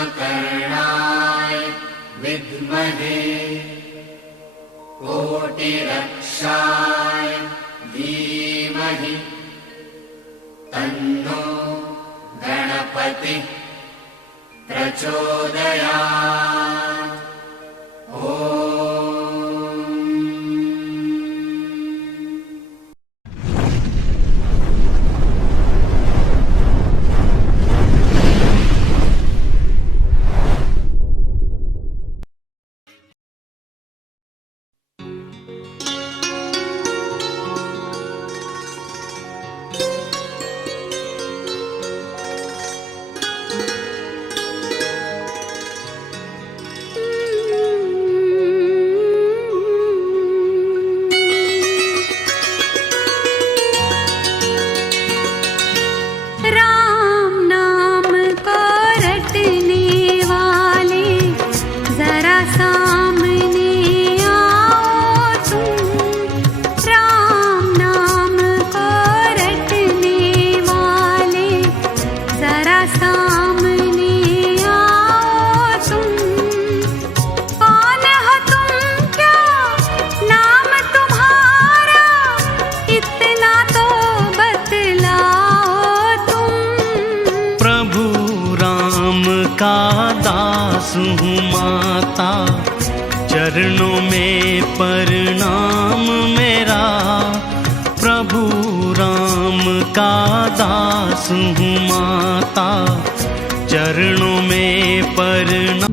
उपकरणाय विद्महे कोटिरक्षाय धीमहि तन्नो गणपतिः प्रचोदयात्। माता चरणों में प्रणाम मेरा, प्रभु राम का दास हूँ माता चरणों में प्रणाम।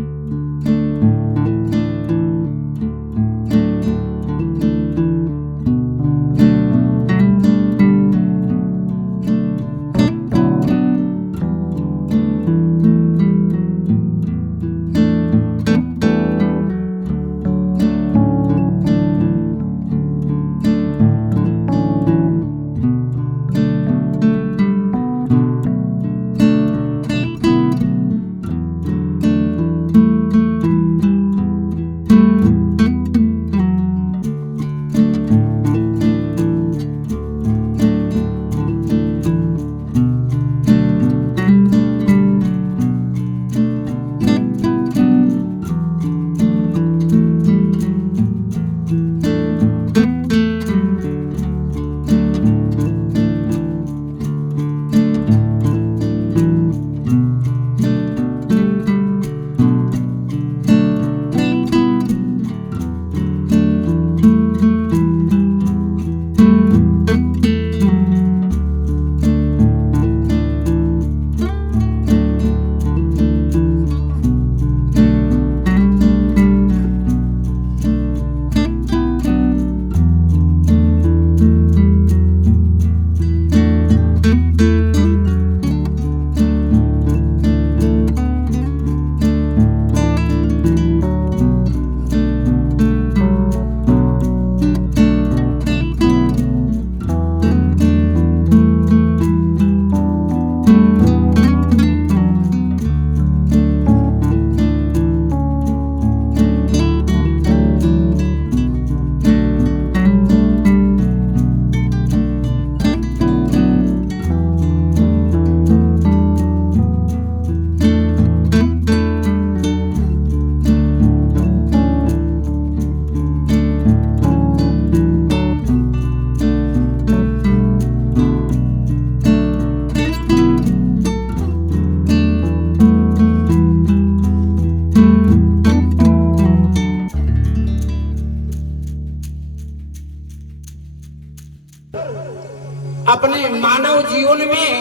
अपने मानव जीवन में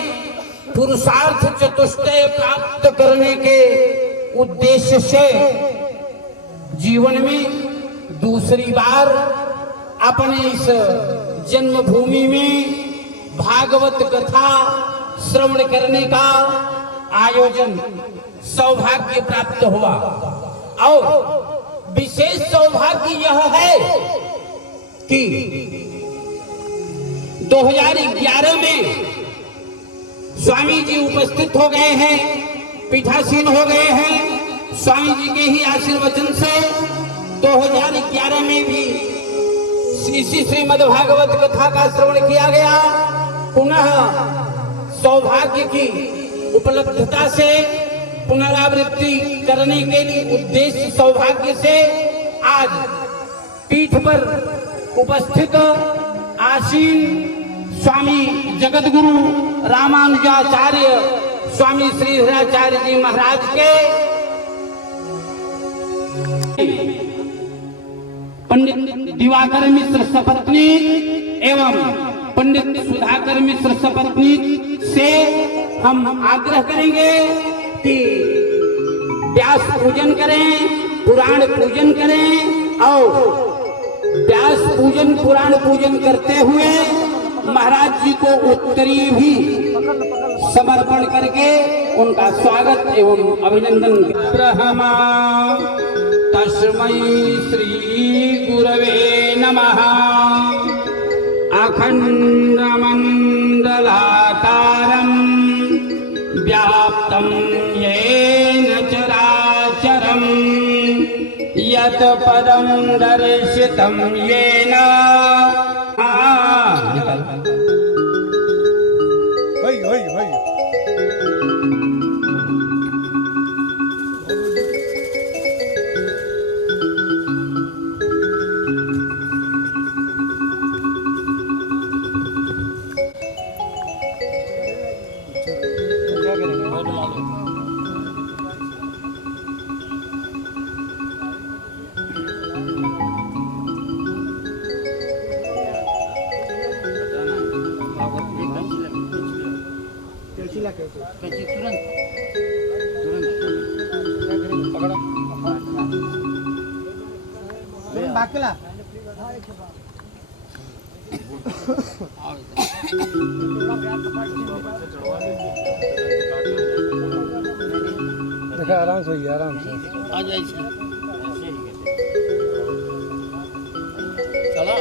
पुरुषार्थ चतुष्टय प्राप्त करने के उद्देश्य से जीवन में दूसरी बार अपने इस जन्मभूमि में भागवत कथा श्रवण करने का आयोजन सौभाग्य प्राप्त हुआ। और विशेष सौभाग्य यह है कि 2011 में स्वामी जी उपस्थित हो गए हैं, पीठासीन हो गए हैं। स्वामी जी के ही आशीर्वचन से 2011 में भी इसी श्रीमद्भागवत कथा का श्रवण किया गया। पुनः सौभाग्य की उपलब्धता से पुनरावृत्ति करने के लिए उद्देश्य सौभाग्य से आज पीठ पर उपस्थित आसीन स्वामी जगतगुरु रामानुजाचार्य स्वामी श्रीधराचार्य जी महाराज के पंडित दिवाकर मिश्र सपत्नी एवं पंडित सुधाकर मिश्र सपत्नी से हम आग्रह करेंगे कि व्यास पूजन करें, पुराण पूजन करें और व्यास पूजन पुराण पूजन करते हुए महाराज जी को उत्तरी भी समर्पण करके उनका स्वागत एवं अभिनंदन। ब्रह्मा तस्मै श्री गुरवे नमः। अखंडमंडलाकारं व्याप्तं येन चराचरं यत् पदं दर्शितं येन। बाकीला देखा आराम से होइए, आराम से आ जाइए। चला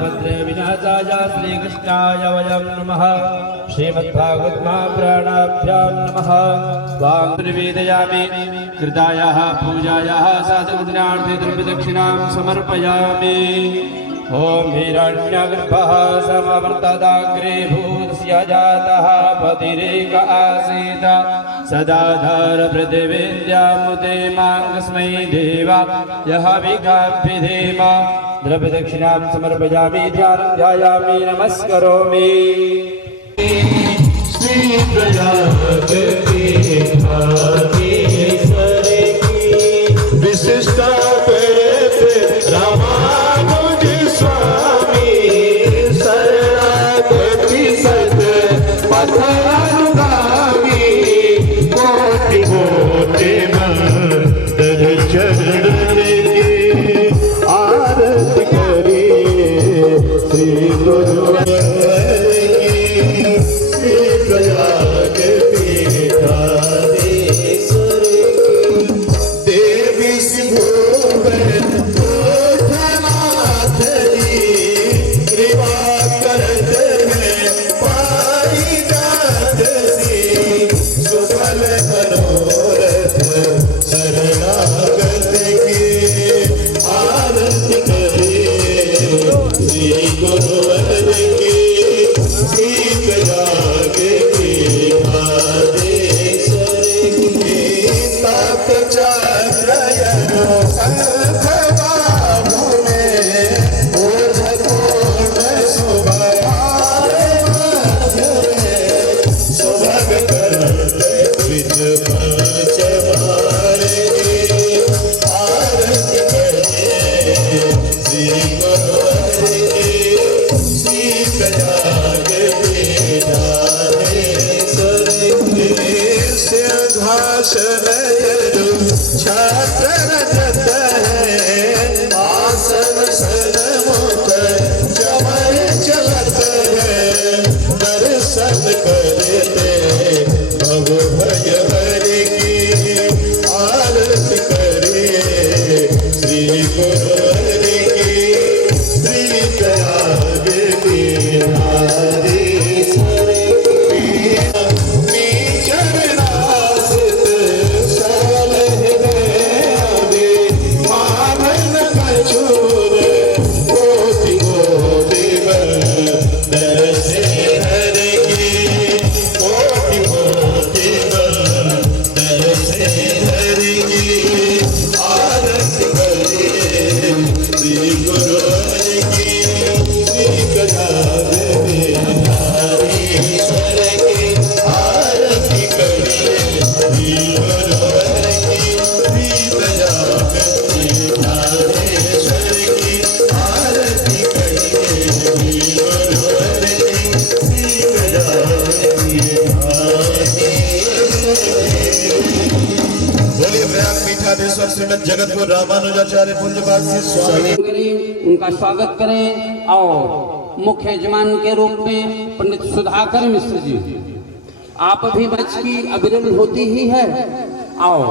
भद्रे विनाशाय श्रीकृष्णाय वयं नमः। श्रीमद्भागवत महापुराणाभ्यां नमः। स्वां निवेदयामि। कृतायाः पूजायाः साधुज्ञार्थे द्रव्यदक्षिणां समर्पयामि। ॐ हिरण्यगर्भः समवर्तदाग्रे भूतस्य जातः पतिरेक आसीत् सदाधार पृथिवीन्द्यामुते माङ्गस्मै देवा यः विकाभ्यधेम। द्रव्यदक्षिणां समर्पयामि। ध्यानं ध्यायामि नमस्करोमि। विशिष्टा रामानुज स्वामी शरणागति सत पथानुगामी कोटि कोटि मंदर चरण के आरती करिए श्री गुरुवर की श्री प्रयाग पीठाधीश दर से हर के कोटि कोटि दर से हर के आरती करिए श्री गुरु हरि की श्री गजानन धारीश्वर की आरती करिए श्री गुरु हरि की श्री गजानन धारीश्वर की आरती करिए श्री गुरु हरि की श्री गजानन बोलिए प्रयाग पीठाधीश्वर श्रीमद जगत गुरु रामानुजाचार्य पूज्यपाद श्री स्वामी करें, उनका स्वागत करें। और मुख्य यजमान के रूप में पंडित सुधाकर मिश्र जी, आप भी मंच की अग्रणी होती ही है। और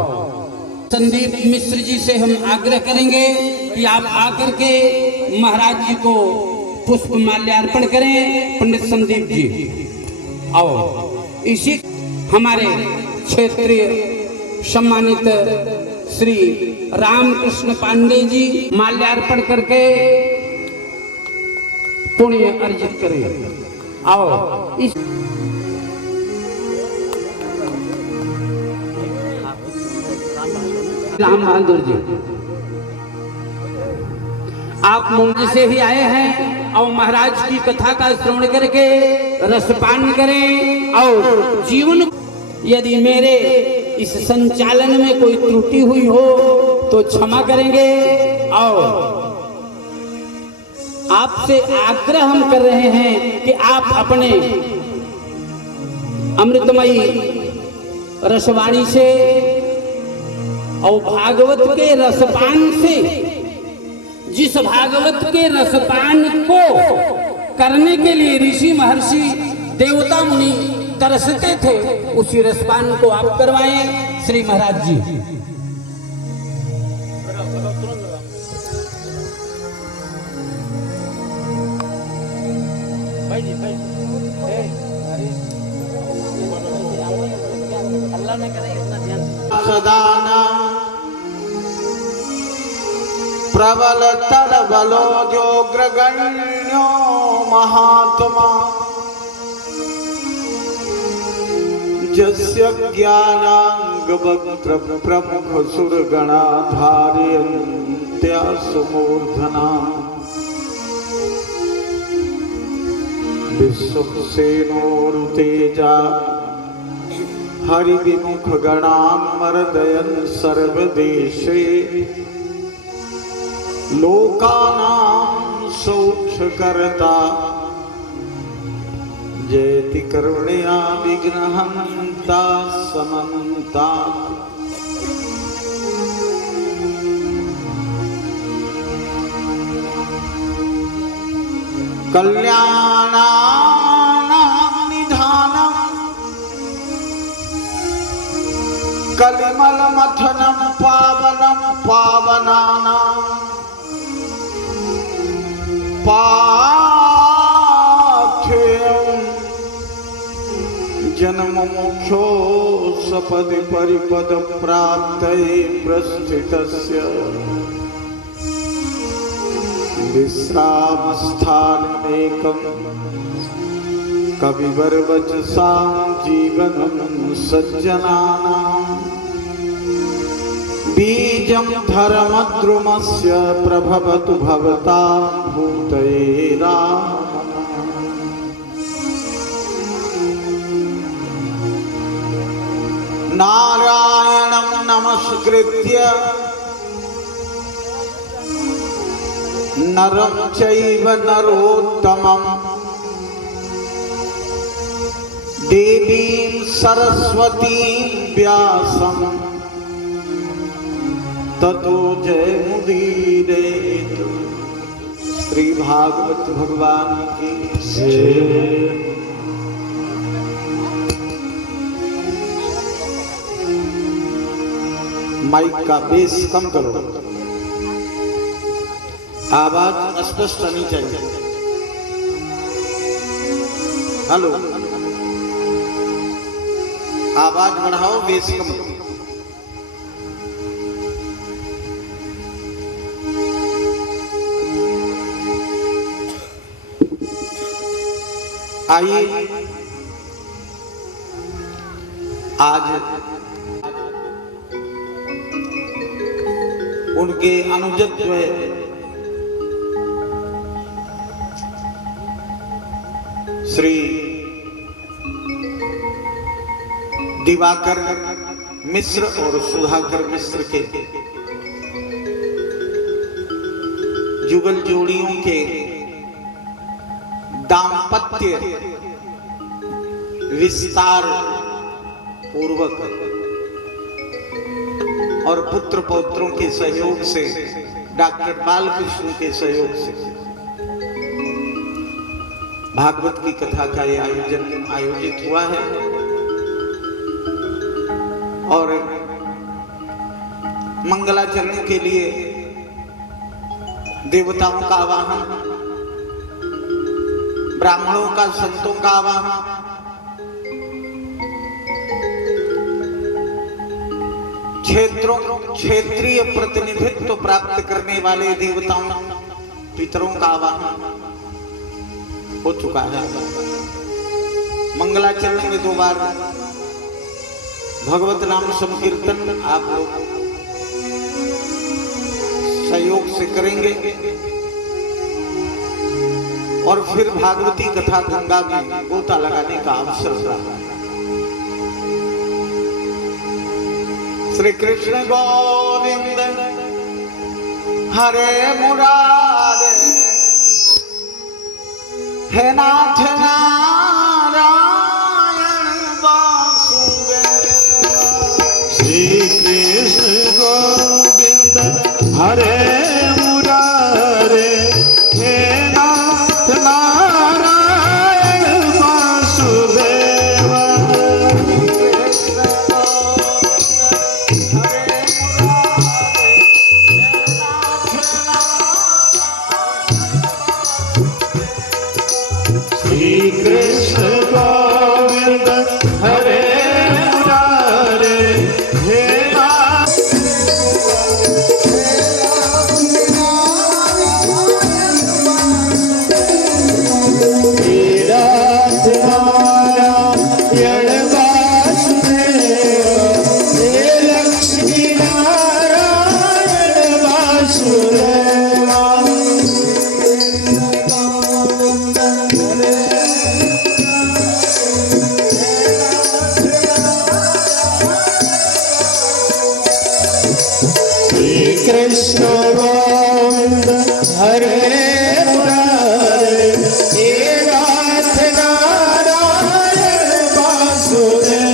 संदीप मिश्र जी से हम आग्रह करेंगे कि आप आकर के महाराज जी को पुष्प माल्यार्पण करें, पंडित संदीप जी। और इसी हमारे क्षेत्रीय सम्मानित श्री रामकृष्ण पांडे जी माल्यार्पण करके पुण्य अर्जित करें। और इस राम बहादुर जी, आप मुंबई से ही आए हैं और महाराज की कथा का श्रवण करके रसपान करें। और जीवन यदि मेरे इस संचालन में कोई त्रुटि हुई हो तो क्षमा करेंगे। और आपसे आग्रह हम कर रहे हैं कि आप अपने अमृतमयी रसवाणी से और भागवत के रसपान से, जिस भागवत के रसपान को करने के लिए ऋषि महर्षि देवता मुनि तरसते थे, उसी रसपान को आप करवाएं श्री महाराज जी। सदाना प्रबल तरबलो जोग्रगण्यो महात्मा जस्य ज्ञानांगवक्त्र प्रमुख सुरगणा धारयन्त्या सुमूर्धना विश्वक्सेनोरुतेजा हरिविमुख गणान् मर्दयन् सर्वदेशे लोकानां सौख्यकर्ता जयति करुणया विघ्नहन्ता समन्ता। कल्याणानां निधानं कलिमलमथनं पावनं पावनानां पाथेयं जन्ममोक्षो सपदि परिपद प्राप्तये प्रस्थितस्य विश्रामस्थानमेकं कविवरवचसां जीवनं सज्जनानां बीजं धर्मद्रुमस्य प्रभवतु भवतां भूतये राम। नारायणं नमस्कृत्य नरं चैव नरोत्तमं देवीं सरस्वतीं व्यासं ततो जयमुदीरयेत्। श्री भागवत भगवान की जय। माइक का बेस कम करो, आवाज स्पष्ट आनी चाहिए। हेलो, आवाज बढ़ाओ, बेस कम करो। आइए आज उनके अनुजत्व श्री दिवाकर मिश्र और सुधाकर मिश्र के जुगल जोड़ियों के दाम्पत्य विस्तार पूर्वक और पुत्र पौत्रों के सहयोग से, डॉक्टर बालकृष्ण के सहयोग से भागवत की कथा का ये आयोजित हुआ है। और मंगलाचरण के लिए देवताओं का आवाहन, ब्राह्मणों का, संतों का आवाहन, क्षेत्रीय प्रतिनिधित्व प्राप्त करने वाले देवताओं पितरों का आवाहन हो चुका है। मंगलाचरण में 2 बार भगवत नाम संकीर्तन आप लोग सहयोग से करेंगे और फिर भागवती कथा गंगा में गोता लगाने का अवसर रहा। श्री कृष्ण गोविंद हरे मुरारे, हे नाथ नारायण वासुदेव। श्री कृष्ण गोविंद हरे मुरारे, हे नाथ नारायण वासुदेव। श्री कृष्ण गोविंद हरे मुरारे, हे नाथ कृष्ण गोविंद हरे मुरारे, हे नाथ नारायण वासुदेव।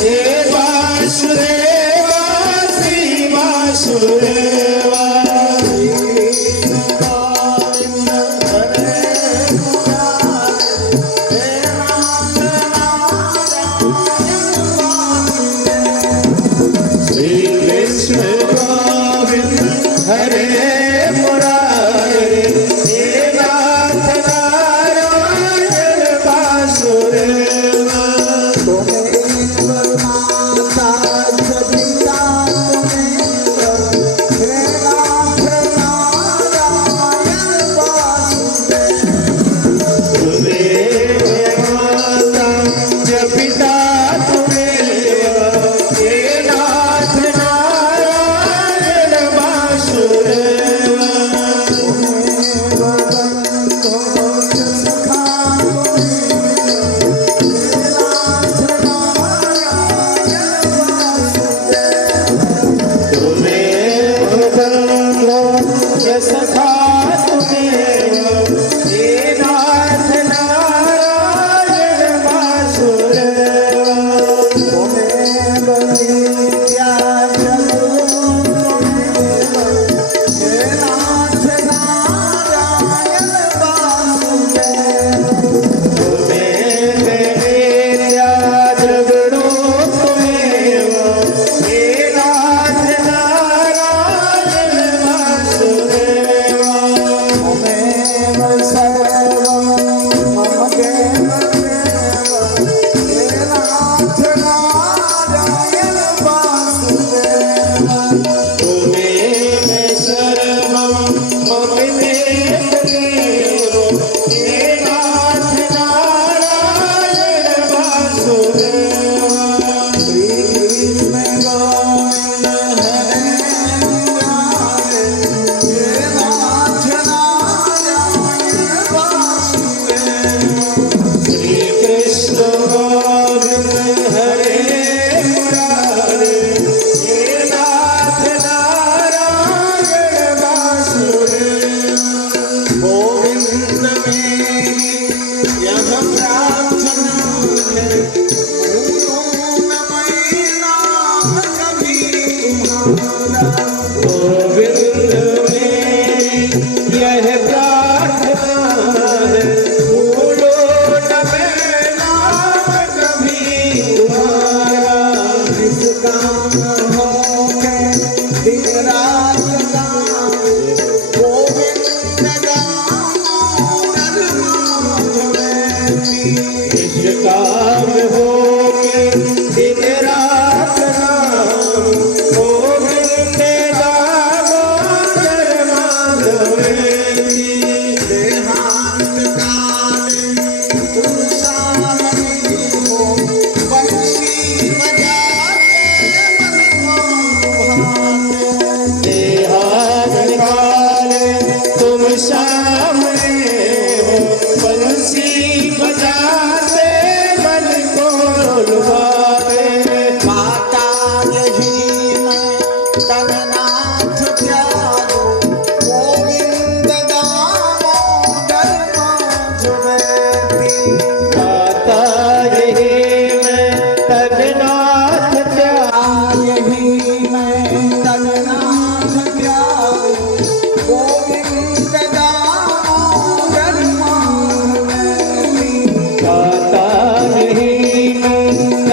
हे वासुदेव श्री वासुदेव, हे वासुदेव।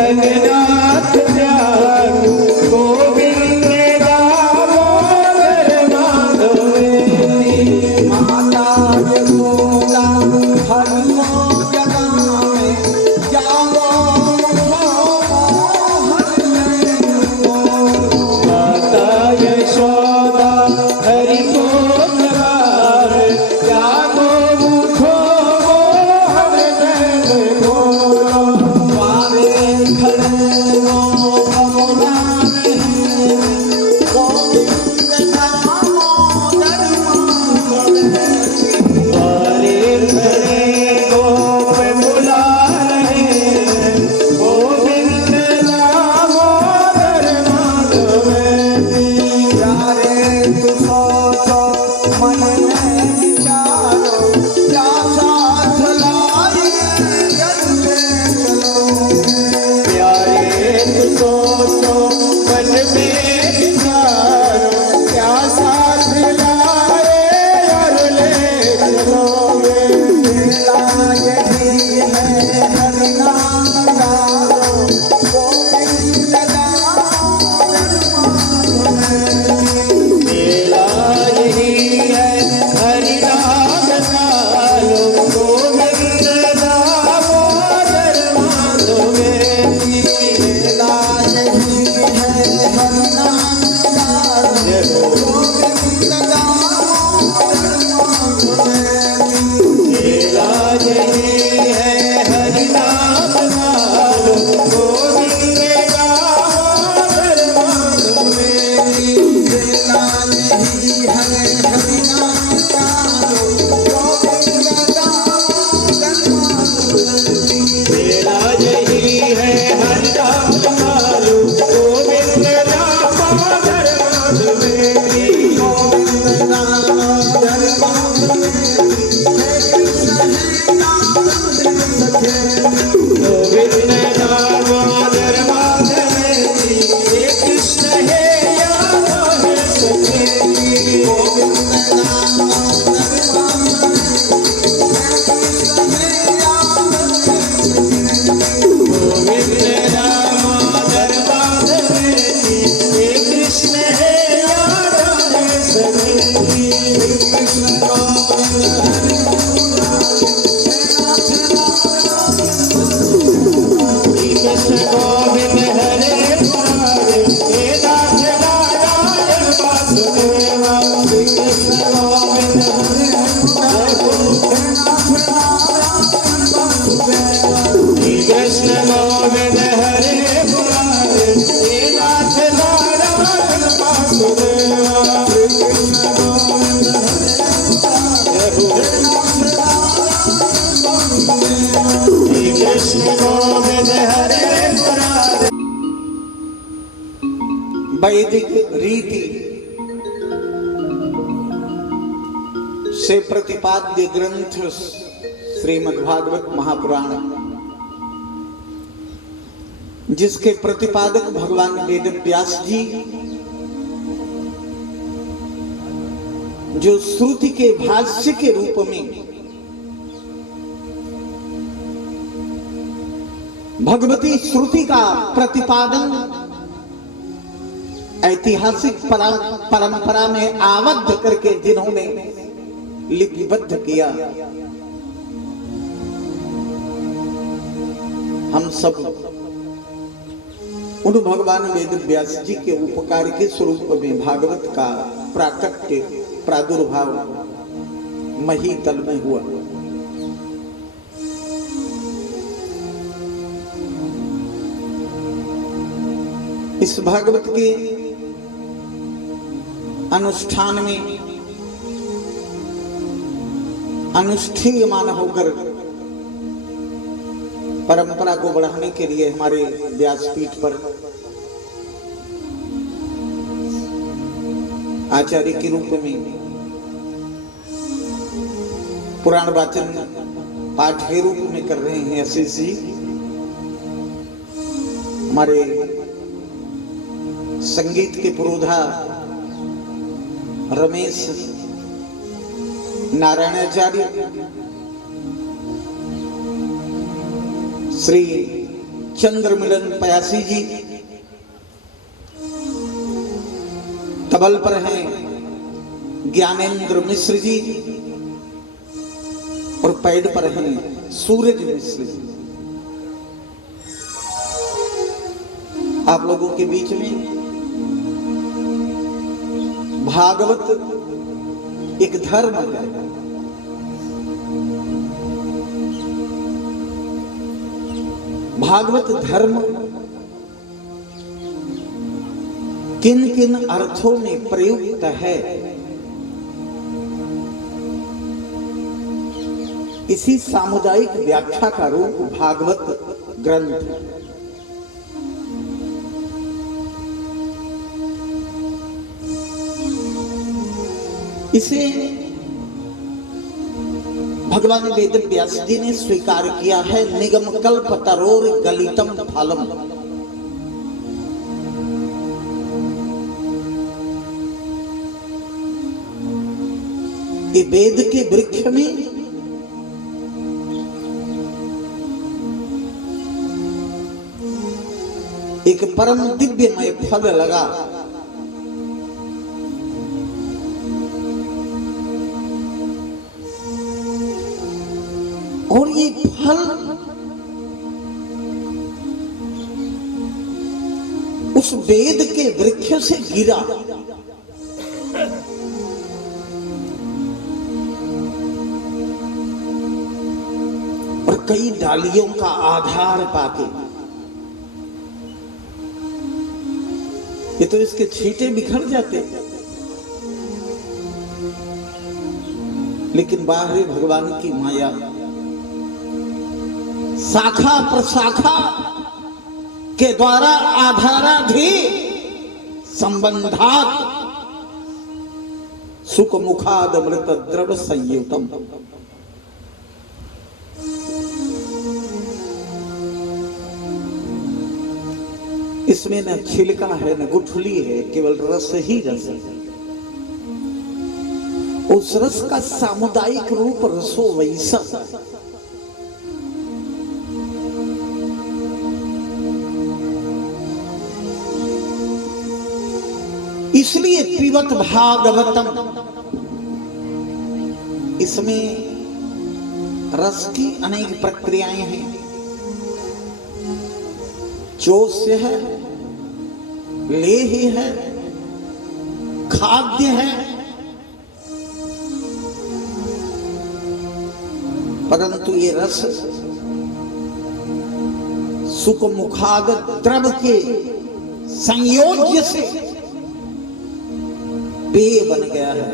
जगन्नाथ त्यागु गोविंद दामोदर माधवेति माता यशोदा हनुमो जगावे जाओ माता यशोदा हरि को जगावे जागो उठो वैदिक रीति से प्रतिपाद्य ग्रंथ श्रीमद्भागवत महापुराण, जिसके प्रतिपादक भगवान वेद व्यास जी, जो श्रुति के भाष्य के रूप में भगवती श्रुति का प्रतिपादन ऐतिहासिक परंपरा में आबद्ध करके जिन्होंने लिपिबद्ध किया, हम सब उन भगवान वेद व्यास जी के उपकार के स्वरूप में भागवत का प्राकट्य प्रादुर्भाव महीतल में हुआ। इस भागवत के अनुष्ठान में अनुष्ठीयमान होकर परंपरा को बढ़ाने के लिए हमारे व्यासपीठ पर आचार्य के रूप में पुराण वाचन पाठ के रूप में कर रहे हैं आशीष जी, हमारे संगीत के पुरोधा रमेश नारायणाचार्य, श्री चंद्रमिलन पयासी जी, तबल पर हैं ज्ञानेंद्र मिश्र जी और पैड पर हैं सूरज मिश्र जी। आप लोगों के बीच में भागवत एक धर्म है। भागवत धर्म किन किन अर्थों में प्रयुक्त है, इसी सामुदायिक व्याख्या का रूप भागवत ग्रंथ है। इसे भगवान वेद व्यास जी ने स्वीकार किया है। निगम कल्प तरोर गलितम फलम। ये वेद के वृक्ष में एक परम दिव्यमय फल लगा। और ये फल उस वेद के वृक्ष से गिरा। और कई डालियों का आधार पाके, ये तो इसके छींटे बिखर जाते, लेकिन बाहरी भगवान की माया शाखा प्रशाखा के द्वारा आधाराधि संबंधात सुख मुखाद अमृत द्रव संयुतम। इसमें न छिलका है न गुठली है, केवल रस ही रस है। उस रस का सामुदायिक रूप रसो वैसा। इसलिए पिबत भागवतम, इसमें रस की अनेक प्रक्रियाएं हैं। चोष्य है, लेह है, खाद्य है, परंतु ये रस सुख मुखागत द्रव के संयोज्य से पेय बन गया है,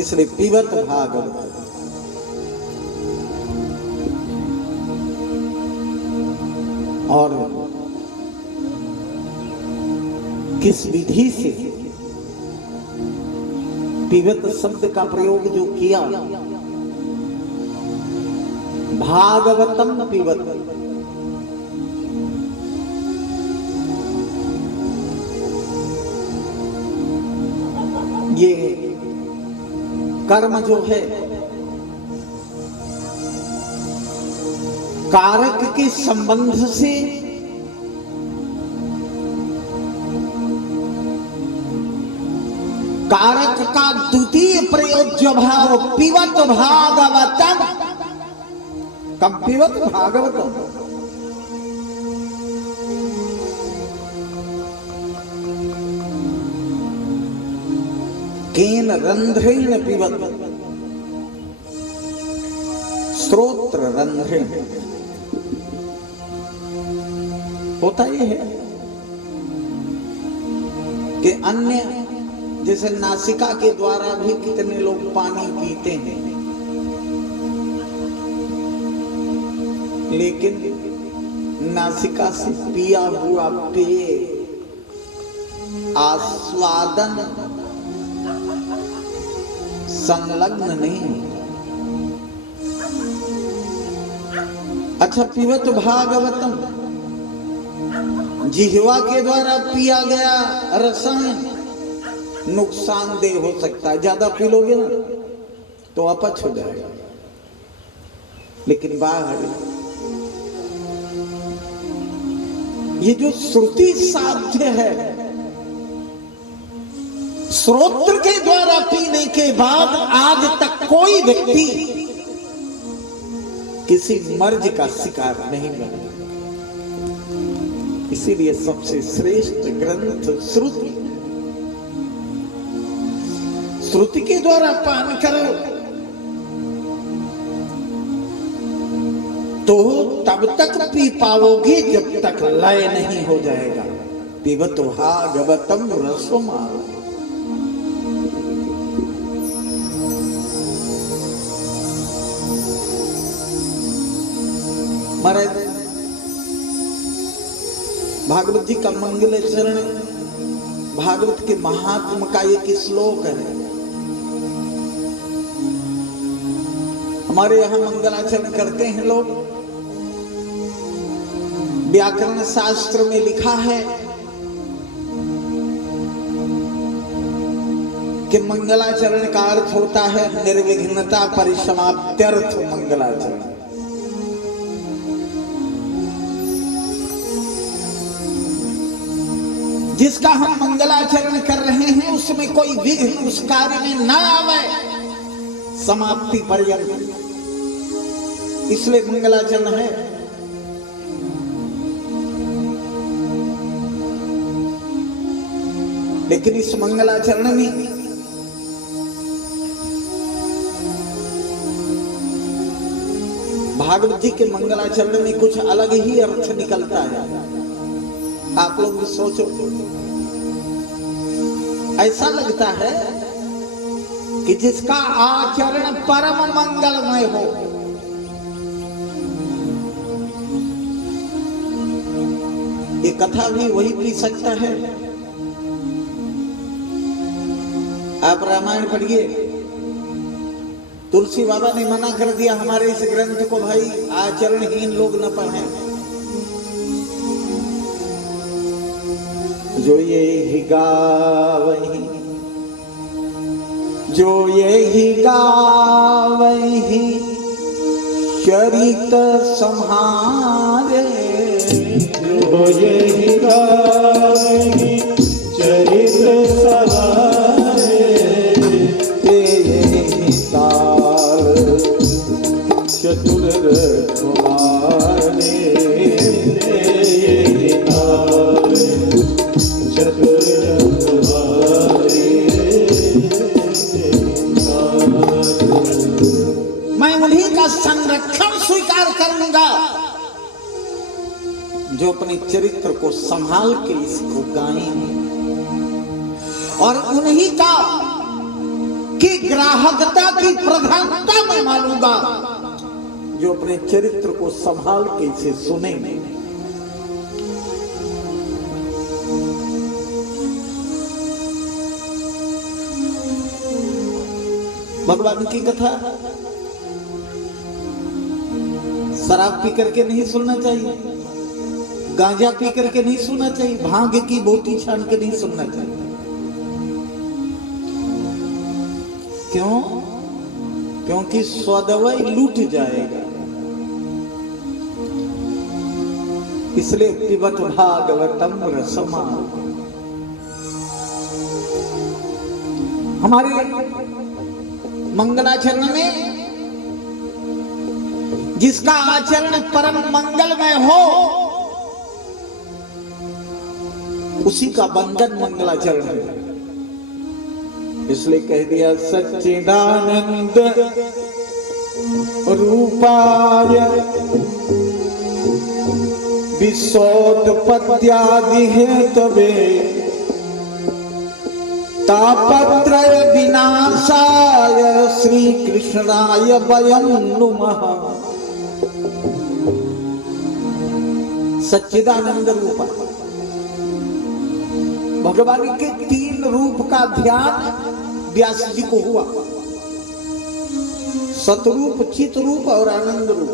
इसलिए पिबत भागवत। और किस विधि से पिबत शब्द का प्रयोग जो किया, भागवतम पिबत, ये कर्म जो है कारक के संबंध से कारक का द्वितीय प्रयोज्य भाव पिबत भागवतम। कब पिबत भागवतम? केन रंध्रेण पिबत, श्रोत्र रंध्रेण। होता ये है कि अन्य जैसे नासिका के द्वारा भी कितने लोग पानी पीते हैं, लेकिन नासिका से पिया हुआ पेय आस्वादन संलग्न नहीं। अच्छा, पिबत भागवतम, जिह्वा के द्वारा पिया गया रसायन नुकसानदेह हो सकता है। ज्यादा पी लोगे ना तो अपच हो जाएगा, लेकिन बाहर ये जो श्रुति साध्य है, श्रोत्र के द्वारा पीने के बाद आज तक कोई व्यक्ति किसी मर्ज का शिकार नहीं बना। इसीलिए सबसे श्रेष्ठ ग्रंथ श्रुति। श्रुति के द्वारा पान करो तो तब तक पी पाओगे जब तक लय नहीं हो जाएगा। पिबत भागवतम रसोमा। महाराज भागवत जी का मंगल चरण, भागवत के महात्म का एक श्लोक है। हमारे यहां मंगलाचरण करते हैं लोग। व्याकरण शास्त्र में लिखा है कि मंगलाचरण का अर्थ होता है निर्विघ्नता परिसमाप्त्यर्थ मंगलाचरण। जिसका हम मंगलाचरण कर रहे हैं उसमें कोई विघ्न उस कार्य में ना आवे समाप्ति पर्यंत, इसलिए मंगलाचरण है। लेकिन इस मंगलाचरण में भागवत जी के मंगलाचरण में कुछ अलग ही अर्थ निकलता है। आप लोग भी सोचो, ऐसा लगता है कि जिसका आचरण परम मंगलमय हो, ये कथा भी वही पी सकता है। आप रामायण पढ़िए, तुलसी बाबा ने मना कर दिया हमारे इस ग्रंथ को भाई आचरणहीन लोग न पढ़ें। जो ये गावही, जो ये गावही चरित संहारे, जो ये गावही चरित संहारे, ते साल चतुर कुमारे, मैं उन्हीं का संरक्षण स्वीकार करूंगा जो अपने चरित्र को संभाल के इसको गाएंगे, और उन्हीं का की ग्राहकता की प्रधानता मैं मानूंगा जो अपने चरित्र को संभाल के इसे सुनेंगे। भगवान की कथा शराब पी करके नहीं सुनना चाहिए, गांजा पी करके नहीं सुनना चाहिए, भांग की बोटी छान के नहीं सुनना चाहिए। क्यों? क्योंकि स्वदवय लूट जाएगा। इसलिए पिबत भागवतम रसमा। हमारे मंगलाचरण में जिसका आचरण परम मंगलमय हो उसी का बंधन मंगलाचरण है। इसलिए कह दिया सच्चिदानंद रूपाय विशोत्पत्त्यादि हेतवे तापत्रय विनाशाय श्री कृष्णाय वयं नुमः। सच्चिदानंद रूप भगवान के 3 रूप का ध्यान व्यास जी को हुआ, सतरूप, चित रूप और आनंद रूप।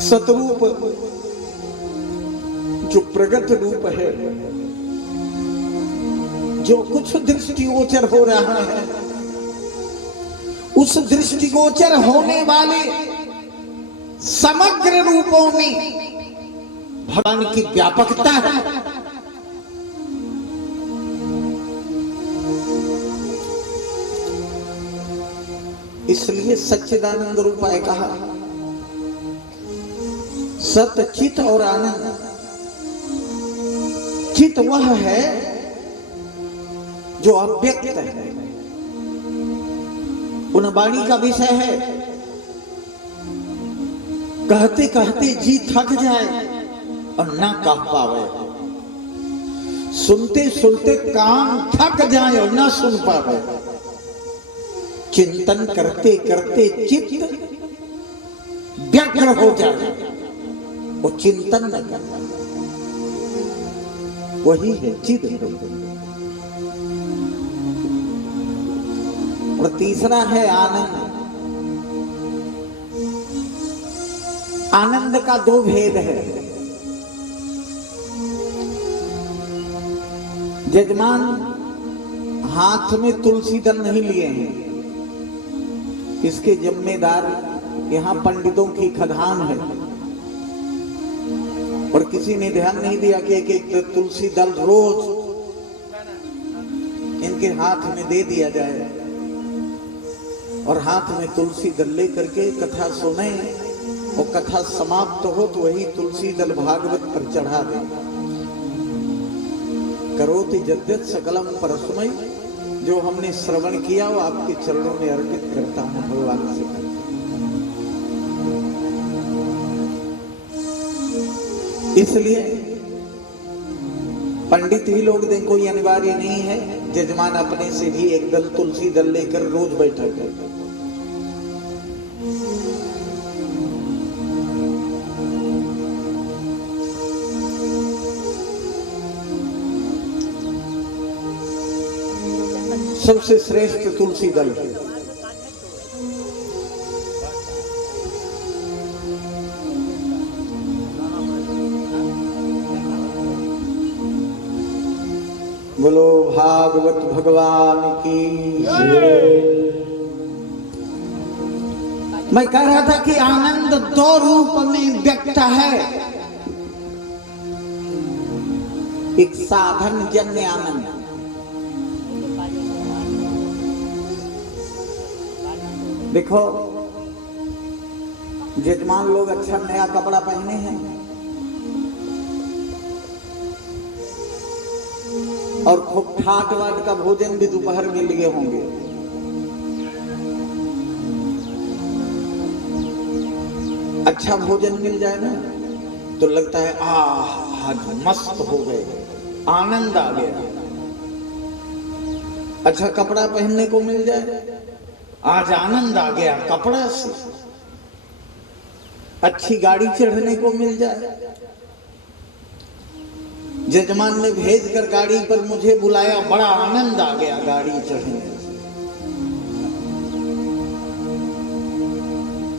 सतरूप जो प्रगट रूप है, जो कुछ दृष्टिगोचर हो रहा है, उस दृष्टिगोचर होने वाले समग्र रूपों में भगवान की व्यापकता है। इसलिए सच्चिदानंद रूपाय कहा। सत चित और आनंद। चित वह है जो अव्यक्त है, उन वाणी का विषय है। कहते कहते जी थक जाए और ना कह पावे, सुनते सुनते कान थक जाए और ना सुन पावे, चिंतन करते करते चित्त व्यग्र हो जाए, वो चिंतन न करता, वही है चिद। और तीसरा है आनंद। आनंद का दो भेद है। जजमान हाथ में तुलसी दल नहीं लिए हैं, इसके जिम्मेदार यहां पंडितों की खदान है। और किसी ने ध्यान नहीं दिया कि एक एक तुलसी दल रोज इनके हाथ में दे दिया जाए और हाथ में तुलसी दल ले करके कथा सुने और कथा समाप्त हो तो वही तुलसी दल भागवत पर चढ़ा दे। करोति यद्यत् सकलम परस्मै, जो हमने श्रवण किया वो आपके चरणों में अर्पित करता हूं भगवान से। इसलिए पंडित ही लोग दें, कोई अनिवार्य नहीं है। जजमान अपने से भी एक दल तुलसी दल लेकर रोज बैठा करते। सबसे श्रेष्ठ तुलसी दल है। बोलो भागवत भगवान की जय। मैं कह रहा था कि आनंद दो रूप में व्यक्त है। एक साधन जन्य आनंद, देखो जजमान लोग अच्छा नया कपड़ा पहने हैं और खूब ठाट वाट का भोजन भी दोपहर में लिए होंगे। अच्छा भोजन मिल जाए ना तो लगता है आज मस्त हो गए, आनंद आ गया। अच्छा कपड़ा पहनने को मिल जाए, आज आनंद आ गया कपड़ा से। अच्छी गाड़ी चढ़ने को मिल जाए, जजमान ने भेजकर गाड़ी पर मुझे बुलाया, बड़ा आनंद आ गया गाड़ी चढ़ने से।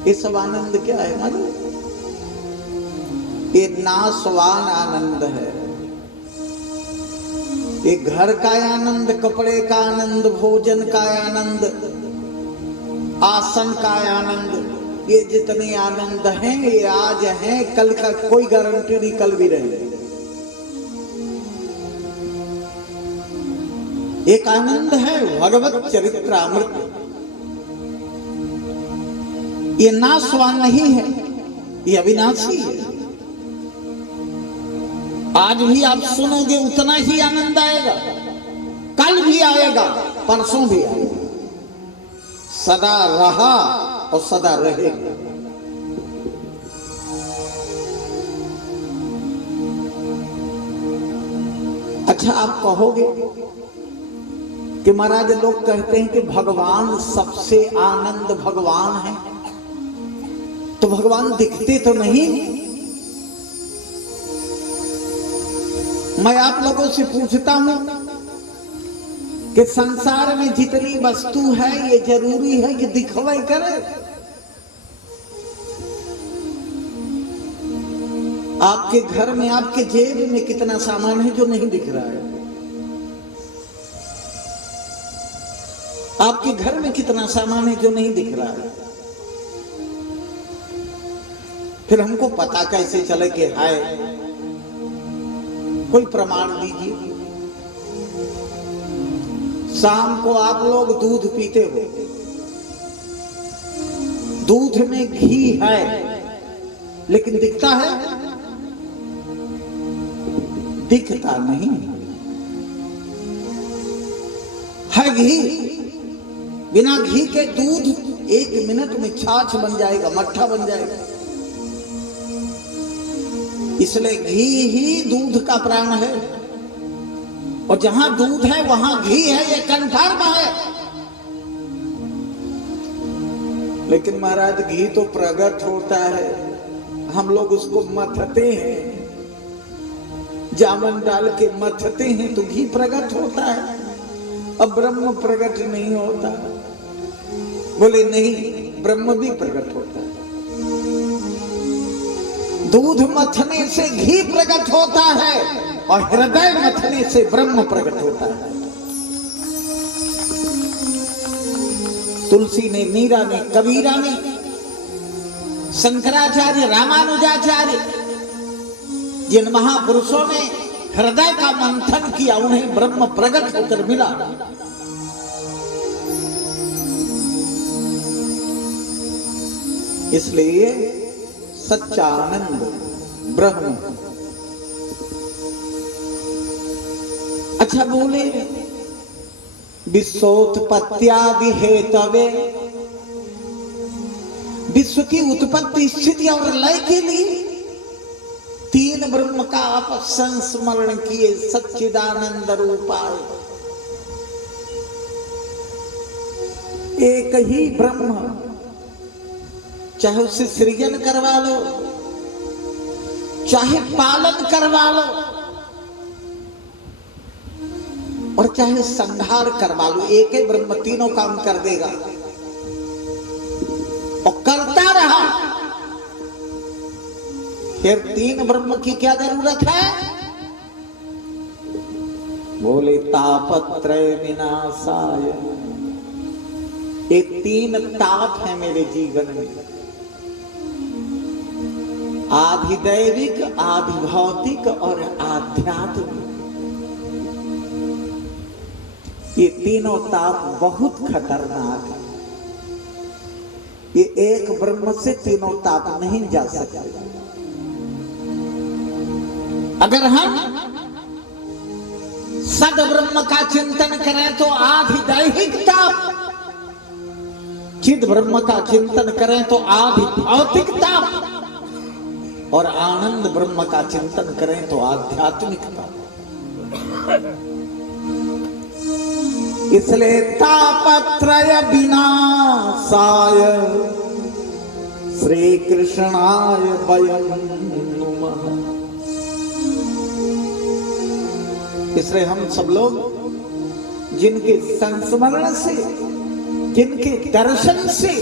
ये सब आनंद क्या है मालूम? ये नाशवान आनंद है। ये घर का आनंद, कपड़े का आनंद, भोजन का आनंद, आसन का आनंद, ये जितने आनंद हैं ये आज हैं, कल का कोई गारंटी नहीं कल भी रहे। एक आनंद है भगवत चरित्रामृत, ये नाशवान नहीं है, ये अविनाशी है। आज भी आप सुनोगे उतना ही आनंद आएगा, कल भी आएगा, परसों भी आएगा, सदा रहा और सदा रहेगा। अच्छा आप कहोगे कि महाराज लोग कहते हैं कि भगवान सबसे आनंद भगवान है, तो भगवान दिखते तो नहीं। मैं आप लोगों से पूछता हूं कि संसार में जितनी वस्तु है ये जरूरी है कि दिखवाई करे? आपके घर में, आपके जेब में कितना सामान है जो नहीं दिख रहा है? आपके घर में कितना सामान है जो नहीं दिख रहा है? फिर हमको पता कैसे चले कि है? कोई प्रमाण दीजिए। शाम को आप लोग दूध पीते हो, दूध में घी है लेकिन दिखता है? दिखता नहीं है। घी, बिना घी के दूध 1 मिनट में छाछ बन जाएगा, मट्ठा बन जाएगा। इसलिए घी ही दूध का प्राण है, और जहां दूध है वहां घी है, ये कन्फर्म है। लेकिन महाराज घी तो प्रकट होता है, हम लोग उसको मथते हैं, जामन डाल के मथते हैं तो घी प्रकट होता है। अब ब्रह्म प्रकट नहीं होता। बोले नहीं, ब्रह्म भी प्रकट होता है। दूध मथने से घी प्रकट होता है और हृदय मथने से ब्रह्म प्रकट होता है। तुलसी ने, मीरा ने, कबीरा ने, शंकराचार्य, रामानुजाचार्य, जिन महापुरुषों ने हृदय का मंथन किया, उन्हें ब्रह्म प्रकट होकर मिला। इसलिए सच्चा आनंद ब्रह्म। अच्छा बोले, विश्वोत्पत्त्यादि हेतवे, विश्व की उत्पत्ति, स्थिति और लय के लिए 3 ब्रह्म का आप संस्मरण किए। सच्चिदानंद रूपाय, एक ही ब्रह्म, चाहे उससे सृजन करवा लो, चाहे पालन करवा लो, और चाहे संहार करवा लो, एक ही ब्रह्म तीनों काम कर देगा और करता रहा। फिर 3 ब्रह्म की क्या जरूरत है? बोले तापत्रय विनाशाय। ये 3 ताप है मेरे जीवन में, आधिदैविक, आधिभौतिक और आध्यात्मिक। ये तीनों ताप बहुत खतरनाक है। ये एक ब्रह्म से तीनों ताप नहीं जा सकते। अगर हम सद ब्रह्म का चिंतन करें तो आधिदैहिक ताप, चिद ब्रह्म का चिंतन करें तो आधिभौतिक ताप, और आनंद ब्रह्म का चिंतन करें तो आध्यात्मिक ताप। इसलिए तापत्रय विनाशाय श्री कृष्णाय वयं नुमः। इसलिए हम सब लोग जिनके संस्मरण से, जिनके दर्शन से,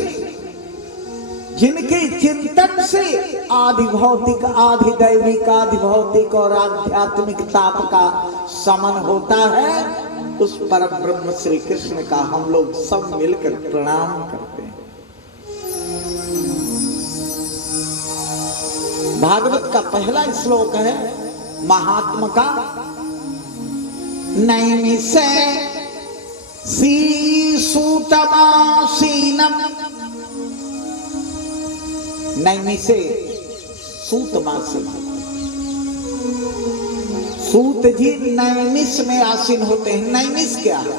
जिनके चिंतन से आधिभौतिक, आधिदैविक, आधिभौतिक और आध्यात्मिक ताप का समन होता है, उस परम ब्रह्म श्री कृष्ण का हम लोग सब मिलकर प्रणाम करते हैं। भागवत का पहला श्लोक है महात्मा का, नैमिषे सूतमासीनम। नैमिषे सूतमासीन, सूत जी नैमिष में आसीन होते हैं। नैमिष क्या है?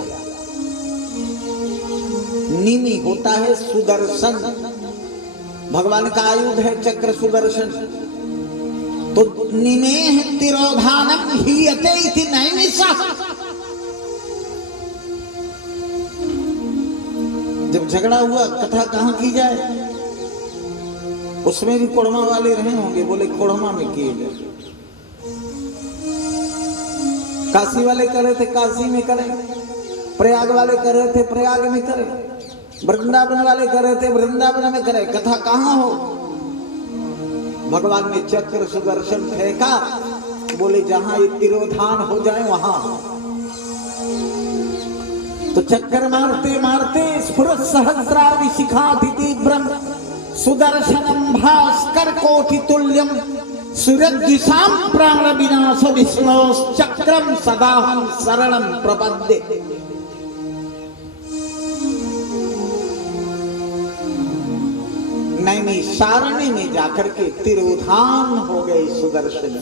निमि होता है सुदर्शन, भगवान का आयुध है चक्र सुदर्शन। तो निमेह तिरोधानम हीयते इति नैमिषः। जब झगड़ा हुआ, कथा कहां की जाए? उसमें भी कोड़मा वाले रहे होंगे, बोले कोड़मा में किए गए। काशी वाले कर रहे थे काशी में करें, प्रयाग वाले कर रहे थे प्रयाग में करें, वृंदावन वाले कर रहे थे वृंदावन में करें। कथा कहां हो? भगवान ने चक्र सुदर्शन फेंका, बोले जहां ये तिरोधान हो जाए वहां। तो चक्कर मारते मारते स्फुरत सहस्रादि शिखाधि ब्रह्म सुदर्शनम भास्कर कोटि तुल्यम सुरद्विषाम प्राण विनाश विष्णु चक्रम सदाहम शरणम प्रपद्ये। नैमिषारण्य में जाकर के तिरोधान हो गए सुदर्शन।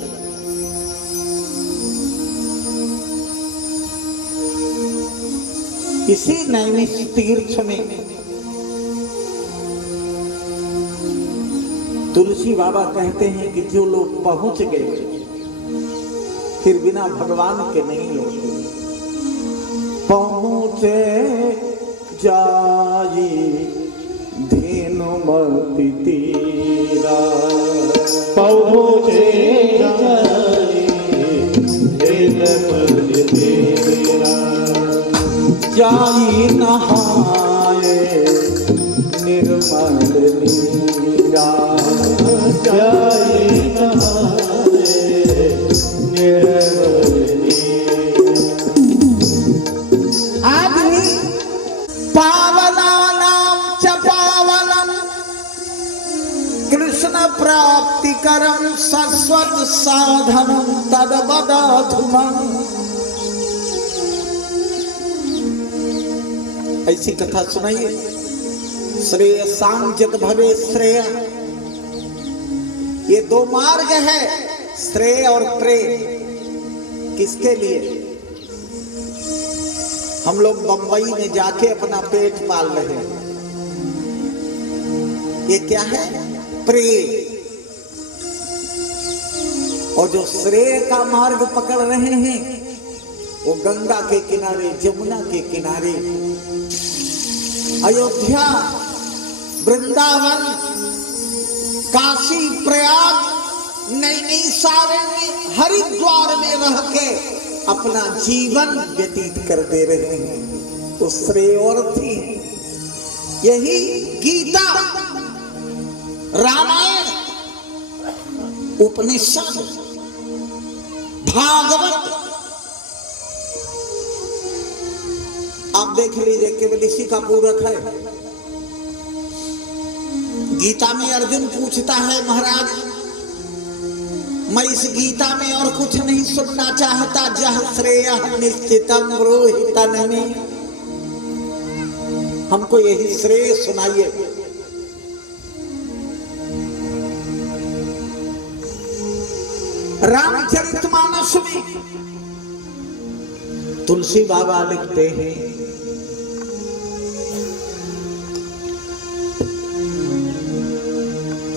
इसी नैमिष तीर्थ में तुलसी बाबा कहते हैं कि जो लोग पहुंच गए फिर बिना भगवान के नहीं लौटे। पहुंचे जाई धेनुमति तीरा, पहुंचे जाई धेनुमति तीरा, जाई नहाए निर्मल नीरा, जाई नहाए निर्मल नीरा। आदमी पावनानां च पावनं कृष्ण प्राप्ति करम शाश्वत साधनं तद्वदाधुमम्। ऐसी कथा सुनाइए। श्रेय सांजत भवे श्रेय, ये दो मार्ग है, श्रेय और प्रेय। किसके लिए? हम लोग बंबई में जाके अपना पेट पाल रहे हैं, ये क्या है? प्रेय। और जो श्रेय का मार्ग पकड़ रहे हैं वो गंगा के किनारे, जमुना के किनारे, अयोध्या, वृंदावन, काशी, प्रयाग, नैमिषारण्य, हरिद्वार में रह के अपना जीवन व्यतीत कर दे रहे हैं। तो श्रेयोर्थी है। यही गीता, रामायण, उपनिषद, भागवत आप देख लीजिए, केवल इसी का पूरक है। गीता में अर्जुन पूछता है, महाराज मैं इस गीता में और कुछ नहीं सुनना चाहता, जह श्रेय निश्चितम ब्रूहि तन्मे, हमको यही श्रेय सुनाइए। रामचरितमानस में तुलसी बाबा लिखते हैं,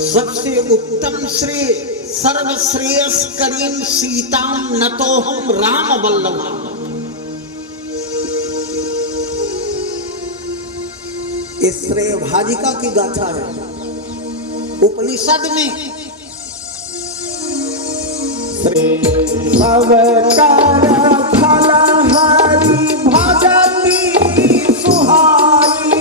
सबसे उत्तम श्रेय सर्वश्रेयस करीम सीताम नतो हम राम वल्लभा। इस श्रेय भाजिका की गाथा है। उपनिषद में अवतार फलहारी भजती सुहारी,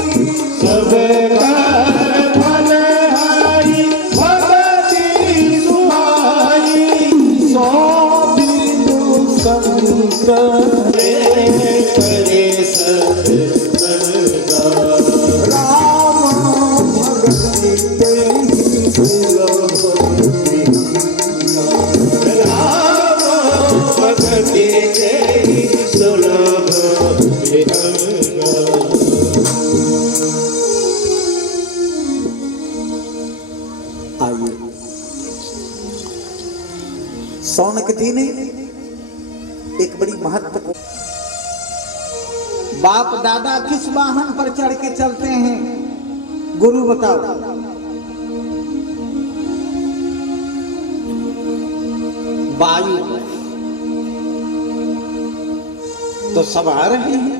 सौनक जी ने एक बड़ी महत्वपूर्ण, बाप दादा किस वाहन पर चढ़ के चलते हैं गुरु बताओ? वायु। तो सब आ रहे हैं,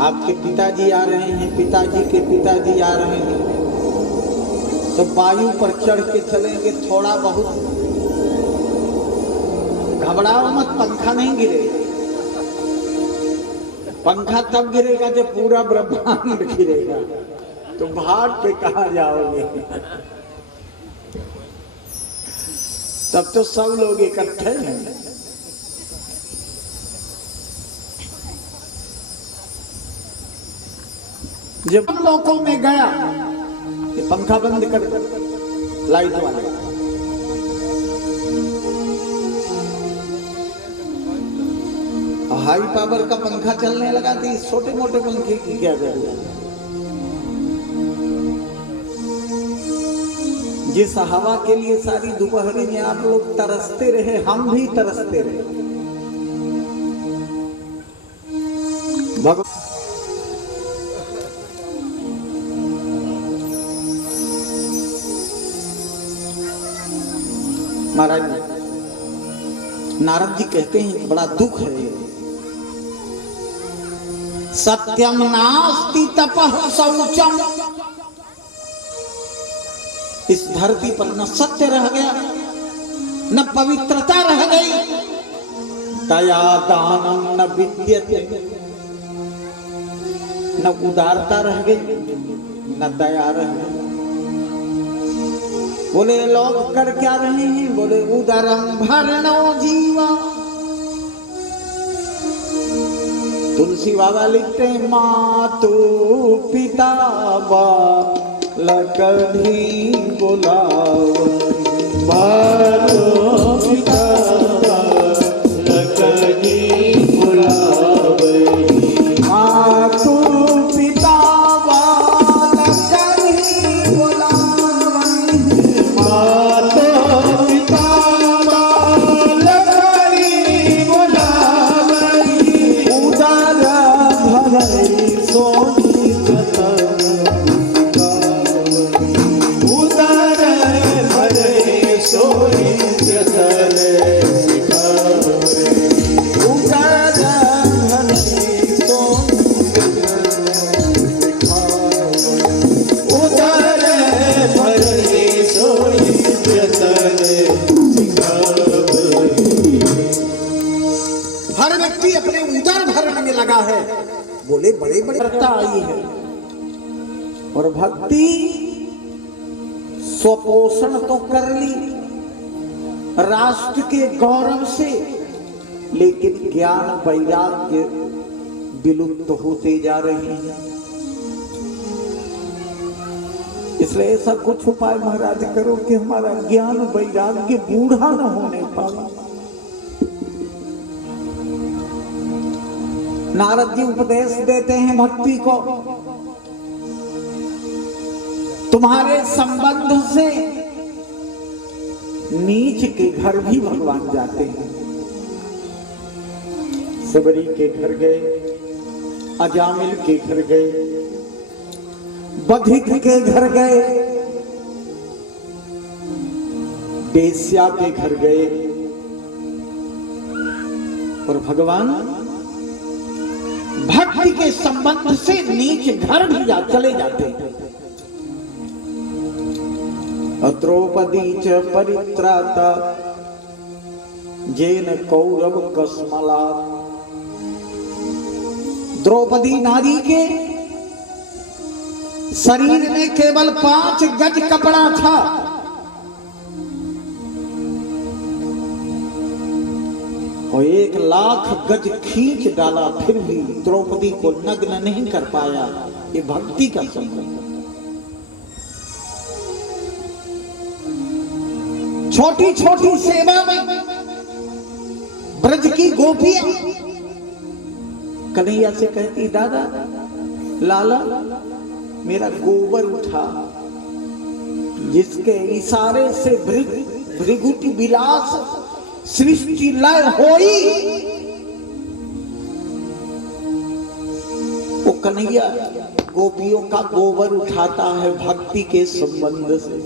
आपके पिताजी आ रहे हैं, पिताजी के पिताजी आ रहे हैं, तो वायु पर चढ़ के चलेंगे। थोड़ा बहुत घबराओ मत, पंखा नहीं गिरेगा। पंखा तब गिरेगा जब पूरा ब्रह्मांड गिरेगा, तो भाग पे कहाँ जाओगे? तब तो सब लोग इकट्ठे हैं। जब लोकों में गया, पंखा बंद कर, लाइट वाले। हाई पावर का पंखा चलने लगा थी, छोटे मोटे पंखे की क्या जरूरत। जिस हवा के लिए सारी दोपहरी में आप लोग तरसते रहे, हम भी तरसते रहे। महाराज नारद जी कहते हैं बड़ा दुख है ये। सत्यम नास्ति तपः शौचम, इस धरती पर न सत्य रह गया, न पवित्रता रह गई, दया दानम न विद्यते, न उदारता रह गई, न दया रह गई। बोले लोग कर क्या रहे हैं? बोले उदरम भरणो जीवा। तुलसी बाबा लिखते हैं मातु पिता लकड़ी बुलाओ, मातु पिता लकड़ी बुलाओ, मातु पिता लकड़ी बुलाओ, मातु पिता लकड़ी बुलाओ, उदर भरई सोनी लगा है। बोले बड़े बड़े आई है। और भक्ति स्वपोषण तो कर ली राष्ट्र के गौरव से, लेकिन ज्ञान वैराग्य विलुप्त होते जा रहे हैं। इसलिए ऐसा कुछ उपाय महाराज करो कि हमारा ज्ञान वैराग्य बूढ़ा न होने पाए। नारद जी उपदेश देते हैं भक्ति को, तुम्हारे संबंध से नीच के घर भी भगवान जाते हैं। सबरी के घर गए, अजामिल के घर गए, बधिक के घर गए, बेस्या के घर गए, और भगवान भक्ति के संबंध से नीच घर भी चले जाते हैं। द्रौपदी च परित्राता जेन कौरव कस्मला। द्रौपदी नारी के शरीर में केवल 5 गज कपड़ा था, और 1 लाख गज खींच डाला, फिर भी द्रौपदी को नग्न नहीं कर पाया। ये भक्ति का संबंध। छोटी छोटी सेवा में ब्रज की गोपियां कन्हैया से कहती, दादा लाला मेरा गोबर उठा, जिसके इशारे से भृगुटी विलास सृष्टि लय होई। वो कन्हैया गोपियों का गोबर उठाता है भक्ति के संबंध से।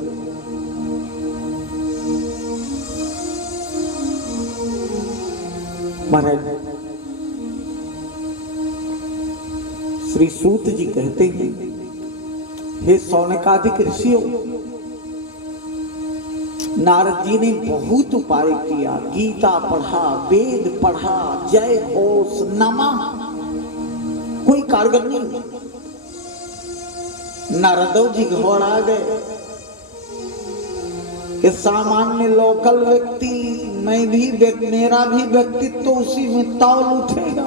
महाराज श्री सूत जी कहते हैं, हे सौनकादिक ऋषियों, नारद जी ने बहुत उपाय किया, गीता पढ़ा, वेद पढ़ा, जय घोष नमः, कोई कारगर नहीं। नारदो जी घबरा गए कि सामान्य लोकल व्यक्ति, मेरा भी व्यक्तित्व तो उसी में तौल उठेगा।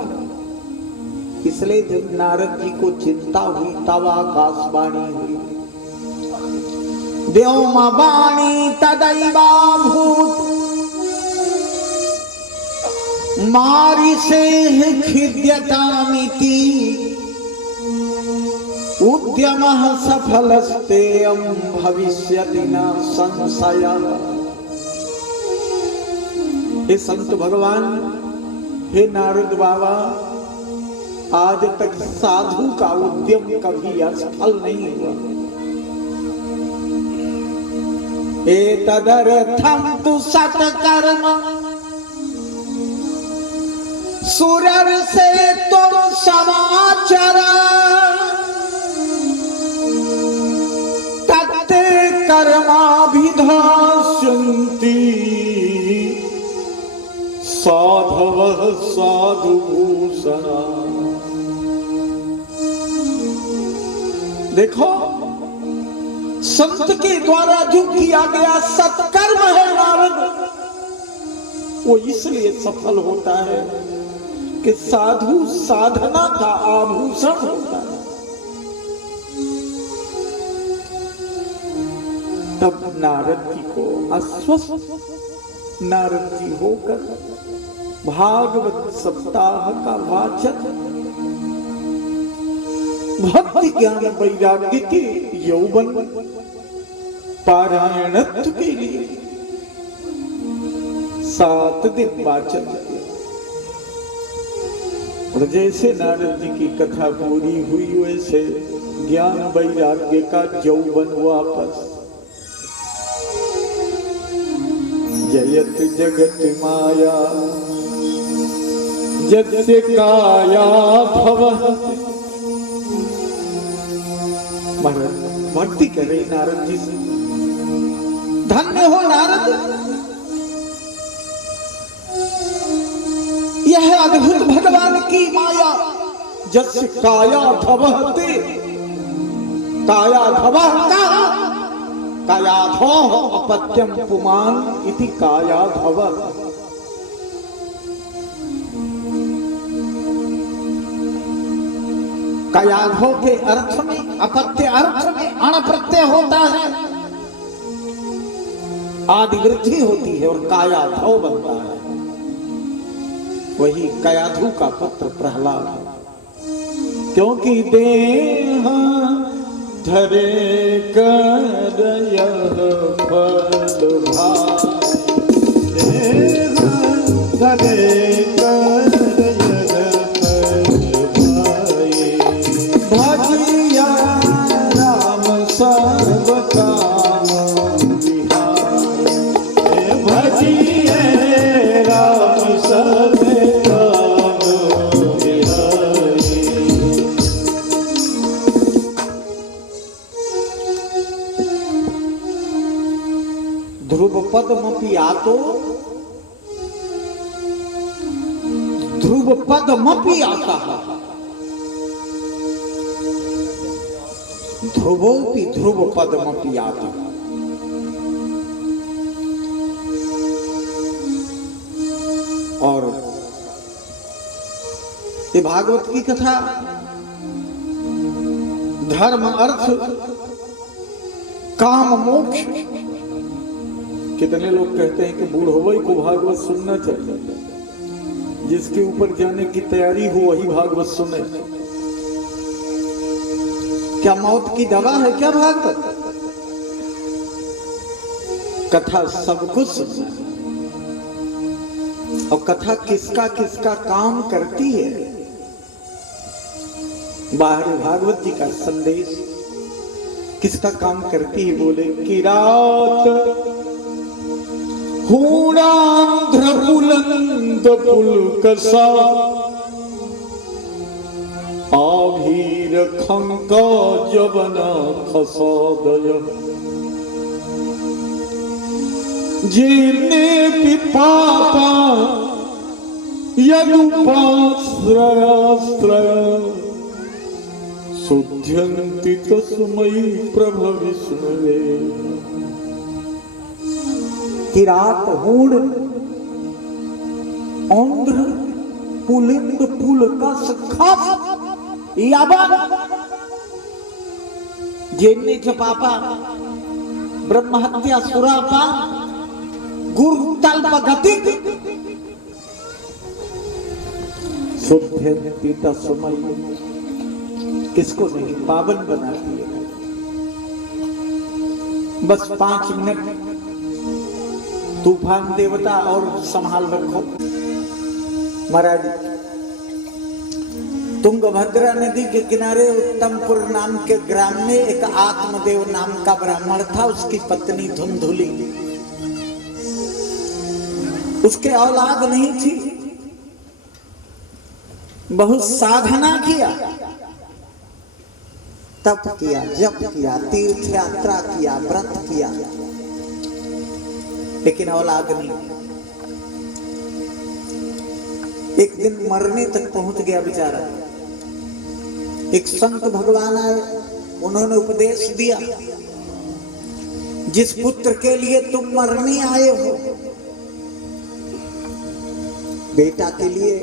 इसलिए जब नारद जी को चिंता हुई तब आकाशवाणी हुई, व्योमवाणी तदैवाभूत मारिषेः खिद्यतामिति उद्यमः सफलस्तेयं भविष्यति न संशयः। हे संत भगवान, हे नारद बाबा, आज तक साधु का उद्यम कभी असफल नहीं हुआ। एतदर्थं तु सत्कर्म सुरर से तुम समाचार तत्ते कर्माभिधास्यन्ति साधवः साधुभूषणा। देखो, संत के द्वारा जो किया गया सत्कर्म है नारद, वो इसलिए सफल होता है कि साधु साधना का आभूषण होता है। तब नारद जी को आश्वस्त नारद जी होकर भागवत सप्ताह का वाचन भक्ति ज्ञान वैराग्य के यौवन पारायणत्व के लिए 7 दिन वाचन किया। और जैसे नारद जी की कथा पूरी हुई, वैसे ज्ञान वैराग्य का यौवन वापस। जयत जगत माया जस्य काया भवः। भक्ति कर रही नारद जी से। धन्य हो नारद, यह अद्भुत भगवान की माया। जस्य काया भवः ते काया भवः का कायाधोः अपत्यं पुमान् इति कायाधवः। कायाधो के अर्थ में, अपत्य अर्थ में अण प्रत्यय होता है, आदि वृद्धि होती है और कायाधो बनता है। वही कायाधु का पुत्र प्रहलाद, क्योंकि देह धरे करय फल भाई, देह धरे करय फल भाई, भजिया राम सर्व काम विहारी, भजिए राम सर्व ध्रुव पदमपि आतो, ध्रुव पदमपि आता है, ध्रुवोपि ध्रुव पदमपि आता। और ये भागवत की कथा धर्म अर्थ काम मोक्ष। कितने लोग कहते हैं कि बूढ़ों को भागवत सुनना चाहिए, जिसके ऊपर जाने की तैयारी हो वही भागवत सुने। क्या मौत की दवा है क्या भागवत? कथा सब कुछ सुनना, और कथा किसका किसका काम करती है। बाहर भागवत जी का संदेश किसका काम करती है? बोले किरात हूणांध्र पुलंद पुलकसा आभीर खंका जवना खसादय, जिने पिपापा यदुपाश्रयाश्रय शुद्ध्यन्ति तस्मै प्रभविष्णवे। किरात हूण आंध्र पुलिंद पुलकस खास याबा, जिन्ने पापा ब्रह्महत्या सुरापान गुरु तल्प गति शुद्ध पीता समय किसको नहीं पावन बनाती है। बस 5 मिनट तूफान देवता और संभाल रखो। महाराज तुंगभद्रा नदी के किनारे उत्तमपुर नाम के ग्राम में एक आत्मदेव नाम का ब्राह्मण था। उसकी पत्नी धुंधुली, उसके औलाद नहीं थी। बहुत साधना किया, तप किया, जप किया, तीर्थ यात्रा किया, व्रत किया, लेकिन औलाद नहीं। एक दिन मरने तक पहुंच गया बेचारा। एक संत भगवान आए, उन्होंने उपदेश दिया, जिस पुत्र के लिए तुम मरने आए हो, बेटा के लिए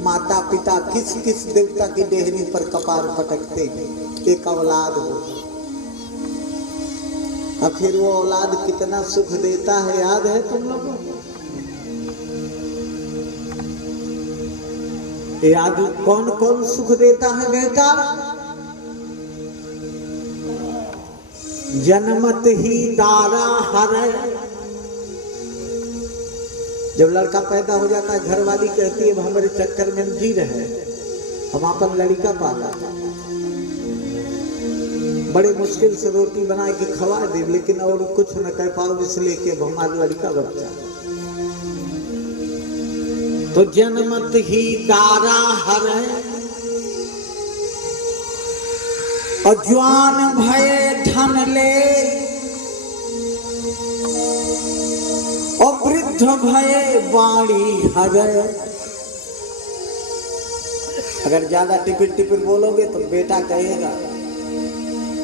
माता पिता किस किस देवता की देहरी पर कपार पटकते हैं, एक औलाद हो। अब फिर वो औलाद कितना सुख देता है याद है तुम लोगों को? याद कौन कौन सुख देता है बेटा? जन्मत ही दारा हर। जब लड़का पैदा हो जाता है, घर वाली कहती है हमारे चक्कर में जी रहे, हम अपन लड़का पाला, बड़े मुश्किल से रोटी बना के खवा दे, लेकिन और कुछ न कर पाओ, इसलिए कि हमारा लड़का बच्चा। तो जन्मत ही दारा हर और ज्वान भय धन ले और वृद्ध भय वाणी हर। अगर ज्यादा टिपिर टिपिर बोलोगे तो बेटा कहेगा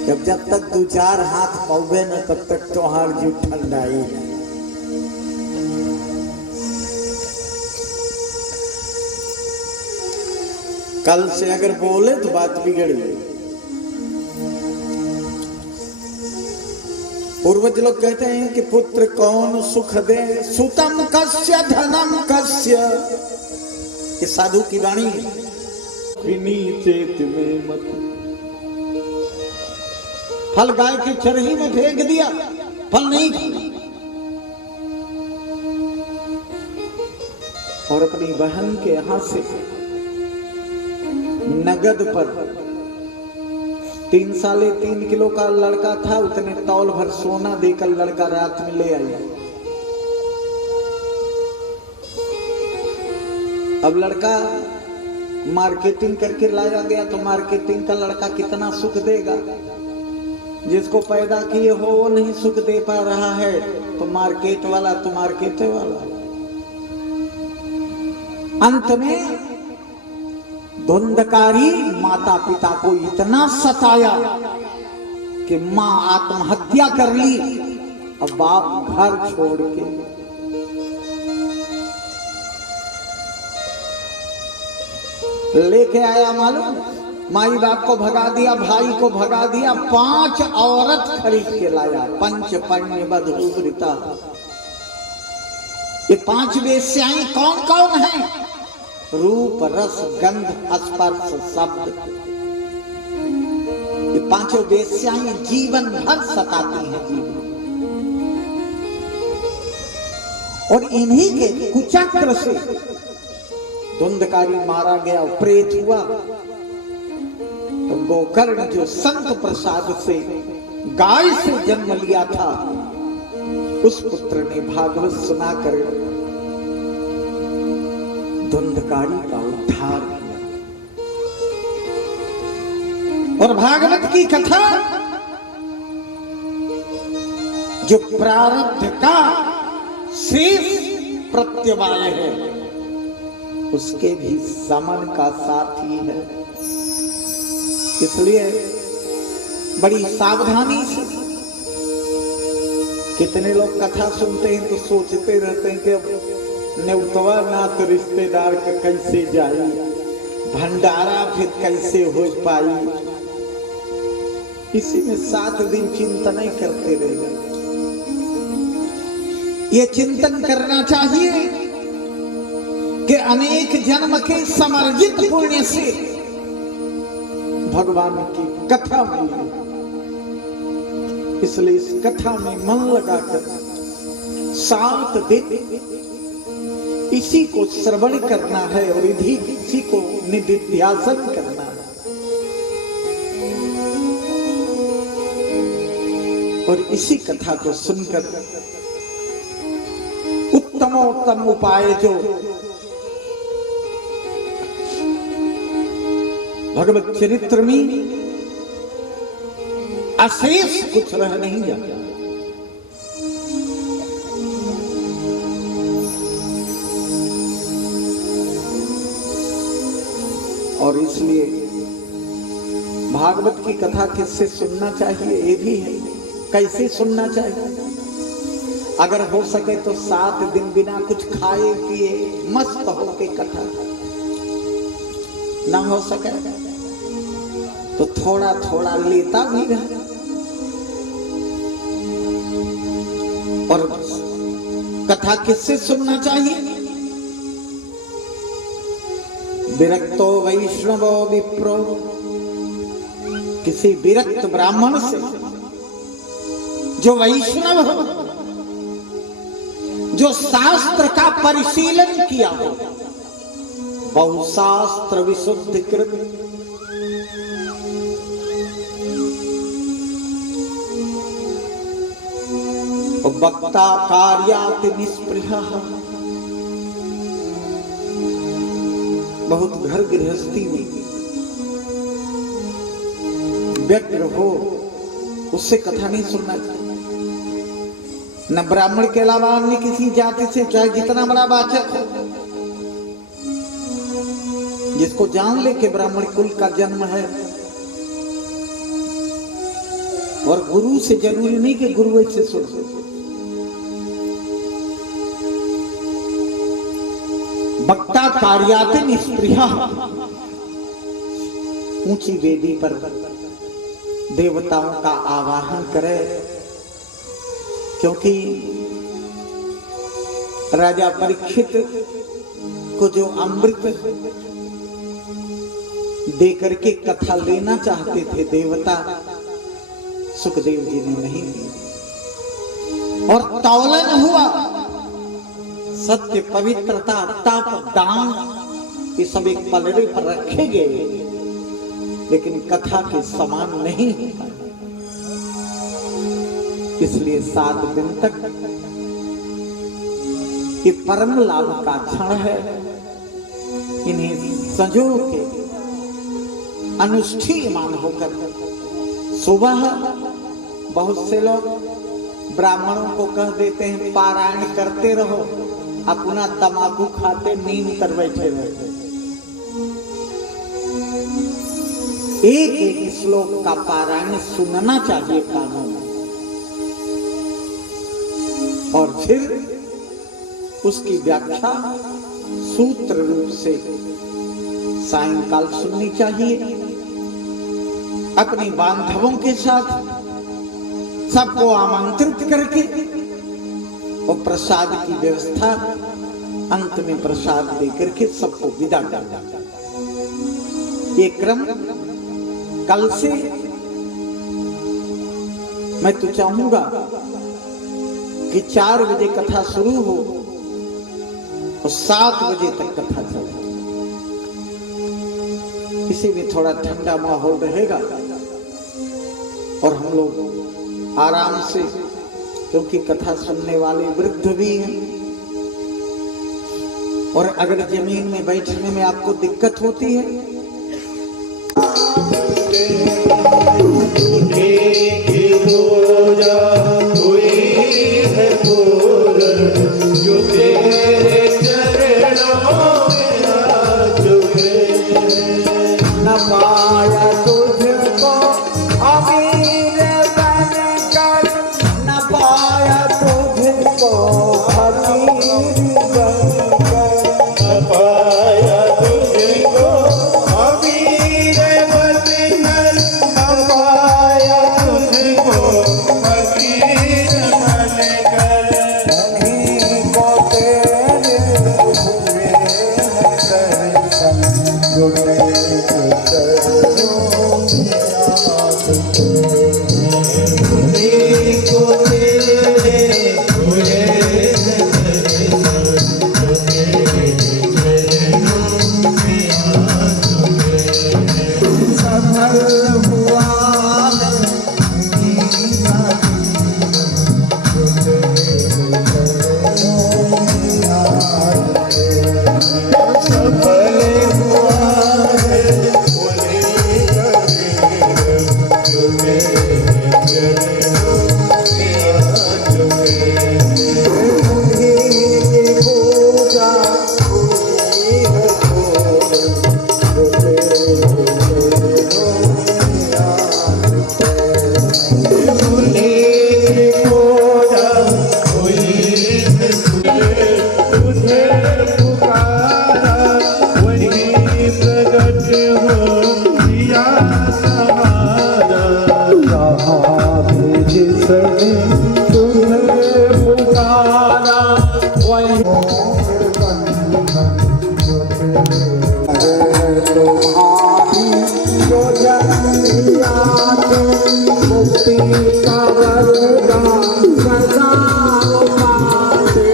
जब तक 2-4 हाथ पौबे न तब तक तोहार जी ठंडाई। कल से अगर बोले तो बात बिगड़ गई। पूर्वज लोग कहते हैं कि पुत्र कौन सुख दे, सुतम कस्य धनम कस्य। ये साधु की वाणी चेत में मत। फल गाय की चरही में फेंक दिया, फल नहीं खाया। और अपनी बहन के यहां से नगद पर 3 किलो का लड़का था, उतने तौल भर सोना देकर लड़का रात में ले आया। अब लड़का मार्केटिंग करके लाया गया, तो मार्केटिंग का लड़का कितना सुख देगा? जिसको पैदा किए हो वो नहीं सुख दे पा रहा है, तो मार्केट वाला तो मार्केट वाला। अंत में धुंधकारी माता पिता को इतना सताया कि मां आत्महत्या कर ली। अब बाप घर छोड़ के लेके आया, मालूम, माई बाप को भगा दिया, भाई को भगा दिया, 5 औरत खरीद के लाया। पंच पण्य बधूवृता। ये 5 वेश्याएं कौन कौन हैं? रूप रस गंध स्पर्श शब्द। ये 5 वेश्याएं जीवन भर सताती हैं जीवन। और इन्हीं के कुचक्र से धुंधकारी मारा गया, प्रेत हुआ। तो गोकर्ण जो संत प्रसाद से गाय से जन्म लिया था, उस पुत्र ने भागवत सुनाकर धुंधकारी का उद्धार किया। और भागवत की कथा जो प्रारब्ध का शेष प्रत्यवाय है, उसके भी समन का साथी है। इसलिए बड़ी सावधानी से, कितने लोग कथा सुनते हैं तो सोचते रहते हैं कि अब नेउतवा नात रिश्तेदार का कैसे जाई, भंडारा फिर कैसे हो पाई। इसी में 7 दिन चिंता नहीं करते रहेगा। ये चिंतन करना चाहिए कि अनेक जन्म के समर्जित पुण्य से भगवान की कथा मिली, इसलिए इस कथा में मन लगाकर 7 दिन इसी को श्रवण करना है और इसी को निधिध्यासन करना है। और इसी कथा को सुनकर उत्तमोत्तम उपाय जो भगवत चरित्र में अशेष कुछ रह नहीं जाता। और इसलिए भागवत की कथा किससे सुनना चाहिए ये भी है, कैसे सुनना चाहिए। अगर हो सके तो 7 दिन बिना कुछ खाए पिए मस्त होके कथा, ना हो सके तो थोड़ा थोड़ा लेता भी रहे। और कथा किससे सुनना चाहिए? विरक्तो वैष्णवो विप्रो, किसी विरक्त ब्राह्मण से जो वैष्णव हो, जो शास्त्र का परिशीलन किया हो, बहुशास्त्र विशुद्ध कृत, वक्ता कार्याति निष्पृहा, बहुत घर गृहस्थी में व्यग्र हो, उससे कथा नहीं सुनना चाहिए। न ब्राह्मण के अलावा अन्य किसी जाति से, चाहे जितना बड़ा वाचक हो, जिसको जान ले कि ब्राह्मण कुल का जन्म है। और गुरु से जरूरी नहीं कि गुरु से सुन, वक्ता कार्याते निष्पृहा, ऊंची वेदी पर देवताओं का आवाहन करे, क्योंकि राजा परीक्षित को जो अमृत देकर के कथा लेना चाहते थे देवता, सुखदेव जी ने नहीं दिया। और तौलन हुआ, सत्य, पवित्रता, तप, दान, ये सब एक पलड़े पर रखे गए, लेकिन कथा के समान नहीं होता। इसलिए 7 दिन तक ये परम लाभ का क्षण है। इन्हें संजो के अनुष्ठीयमान होकर सुबह बहुत से लोग ब्राह्मणों को कह देते हैं पारायण करते रहो, अपना तमाकू खाते नींद कर बैठे रहते। एक एक श्लोक का पारायण सुनना चाहिए कानों में, और फिर उसकी व्याख्या सूत्र रूप से सायंकाल सुननी चाहिए। अपने बांधवों के साथ सबको आमंत्रित करके और प्रसाद की व्यवस्था, अंत में प्रसाद देकर के सबको विदा करना। ये क्रम कल से मैं तो चाहूंगा कि 4 बजे कथा शुरू हो और 7 बजे तक कथा चले। इसी में थोड़ा ठंडा माहौल रहेगा और हम लोग आराम से, क्योंकि कथा सुनने वाले वृद्ध भी हैं, और अगर जमीन में बैठने में आपको दिक्कत होती है वही तुम्हारी जो जनिया मुक्ति का वरदान सदा पाते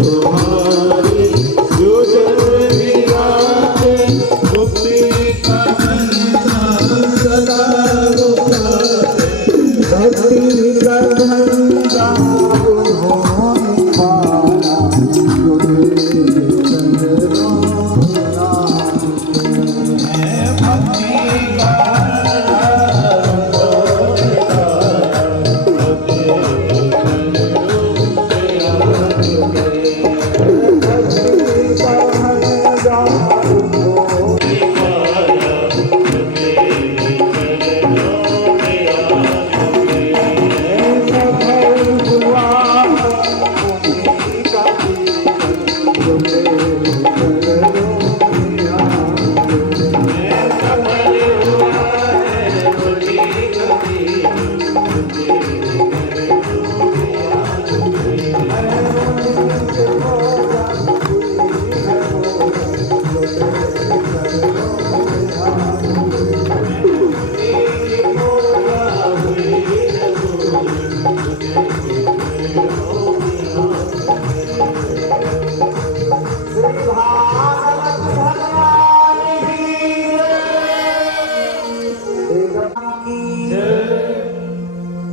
तुम्हारी जो जनिया मुक्ति का वरदान सदा पाते भक्ति का भंडार उन्होंने पाया जो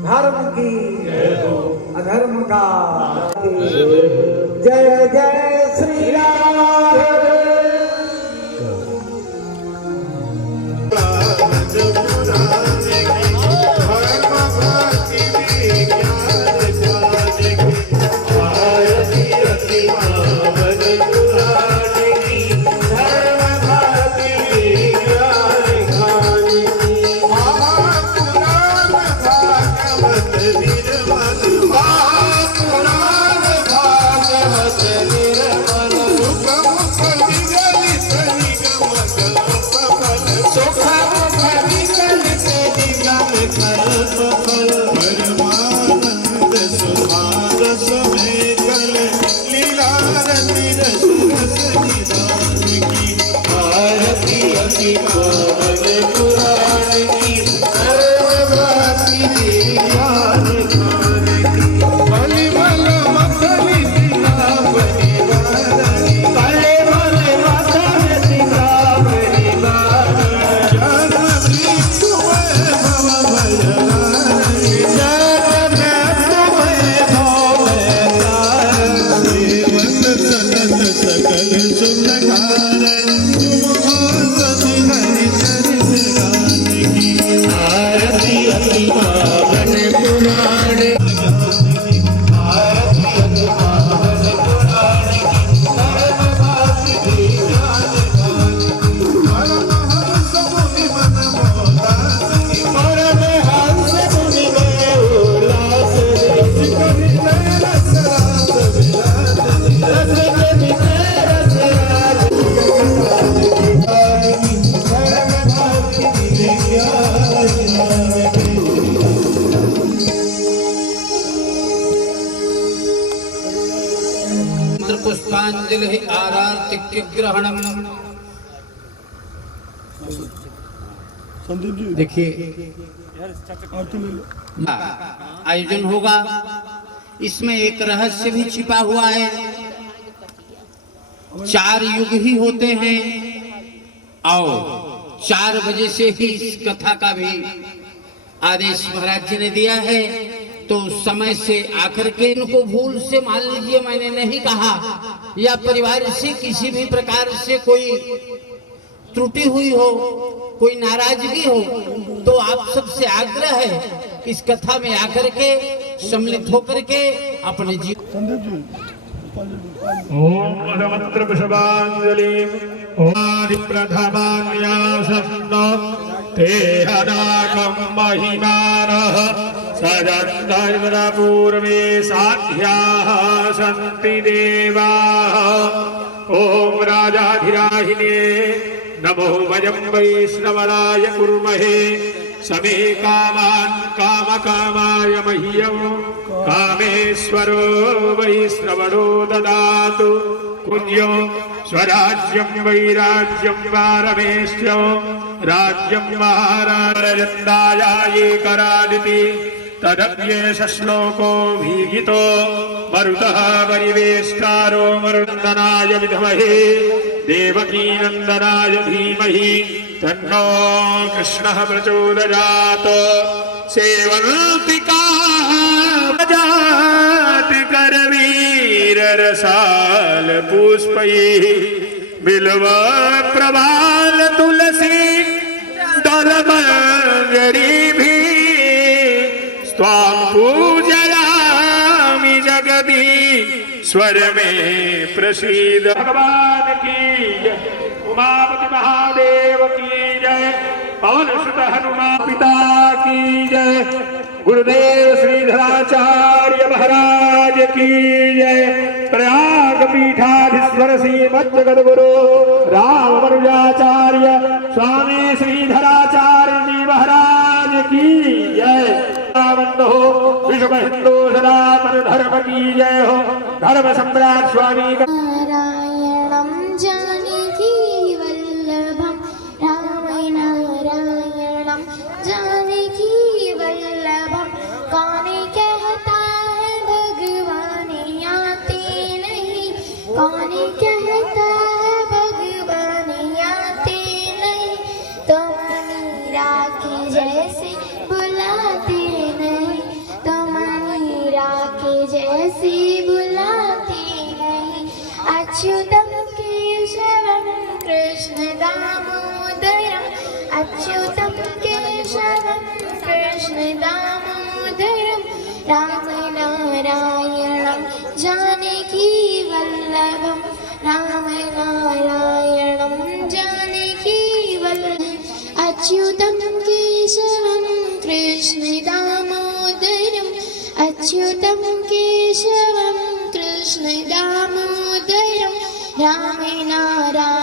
धर्म की अधर्म का जय जय श्री राम। पुष्पांजलि आरती ग्रहणम। देखिए आयोजन होगा, इसमें एक रहस्य भी छिपा हुआ है। 4 युग ही होते हैं और 4 बजे से ही इस कथा का भी आदेश महाराज जी ने दिया है। तो समय से आकर के इनको भूल से मान लीजिए मैंने नहीं कहा, या परिवार से किसी भी प्रकार से कोई त्रुटि हुई हो, कोई नाराजगी हो, तो आप सबसे आग्रह है इस कथा में आकर के सम्मिलित होकर के अपने जीवन। ओम अदमंत्र पुष्पांजलि ओम प्रथमान्यासन्न ते हनाकं महिमानः सजन्त पूर्वे साध्याः सन्ति देवाः। ओम राजाधिराहिने नमो वयं वैष्णवराय कुर्महे समे कामान् कामकामाय मह्यं कामेश्वरो वै श्रवणो ददातु कुर्यो स्वराज्यं वैराज्यं वारमेष्यो राज्यं महाराजन्दायाये करादिति तदप्येष श्लोको भीहितो मरुतः परिवेष्टारो मरुन्दनाय विद्महे देवकीनन्दनाय धीमहि तन्नो कृष्णः प्रचोदयात् सेवन्ति कामजाति करवीर रसाल पुष्पैः बिल्व प्रवाल तुलसी दलमंजरीभिः स्वां पूजयामि जगति स्वर में प्रसीद। भगवान की जय, उमापति महादेव की जय, पवन सुत हनुमान पिता की जय, गुरुदेव श्रीधराचार्य महाराज की जय, प्रयाग पीठाधीश्वर श्रीमद् जगद्गुरु राम मनुजाचार्य स्वामी श्रीधराचार्य जी महाराज की जय। हो विश्व हिंदू सनातन धर्म की जय हो। धर्म सम्राट स्वामी नारायणं जानकी वल्लभं राम नारायणं जानकी वल्लभं कौन कहता है भगवान आते नहीं, कौन कहता है भगवान आते नहीं, तुम मीरा के जैसे बुलाते नहीं, तुम मीरा के जैसे बुलाते नहीं। अच्युतम केशवम कृष्ण दामोदरम, अच्युतम केशवम कृष्ण दामोदरम राम नारायणं जानकी वल्लभम, राम नारायणं जानकी वल्लभम। अच्युतम केशवम कृष्ण दामोदरम, अच्युतम केशवम कृष्ण दामोदरम राम नारायणं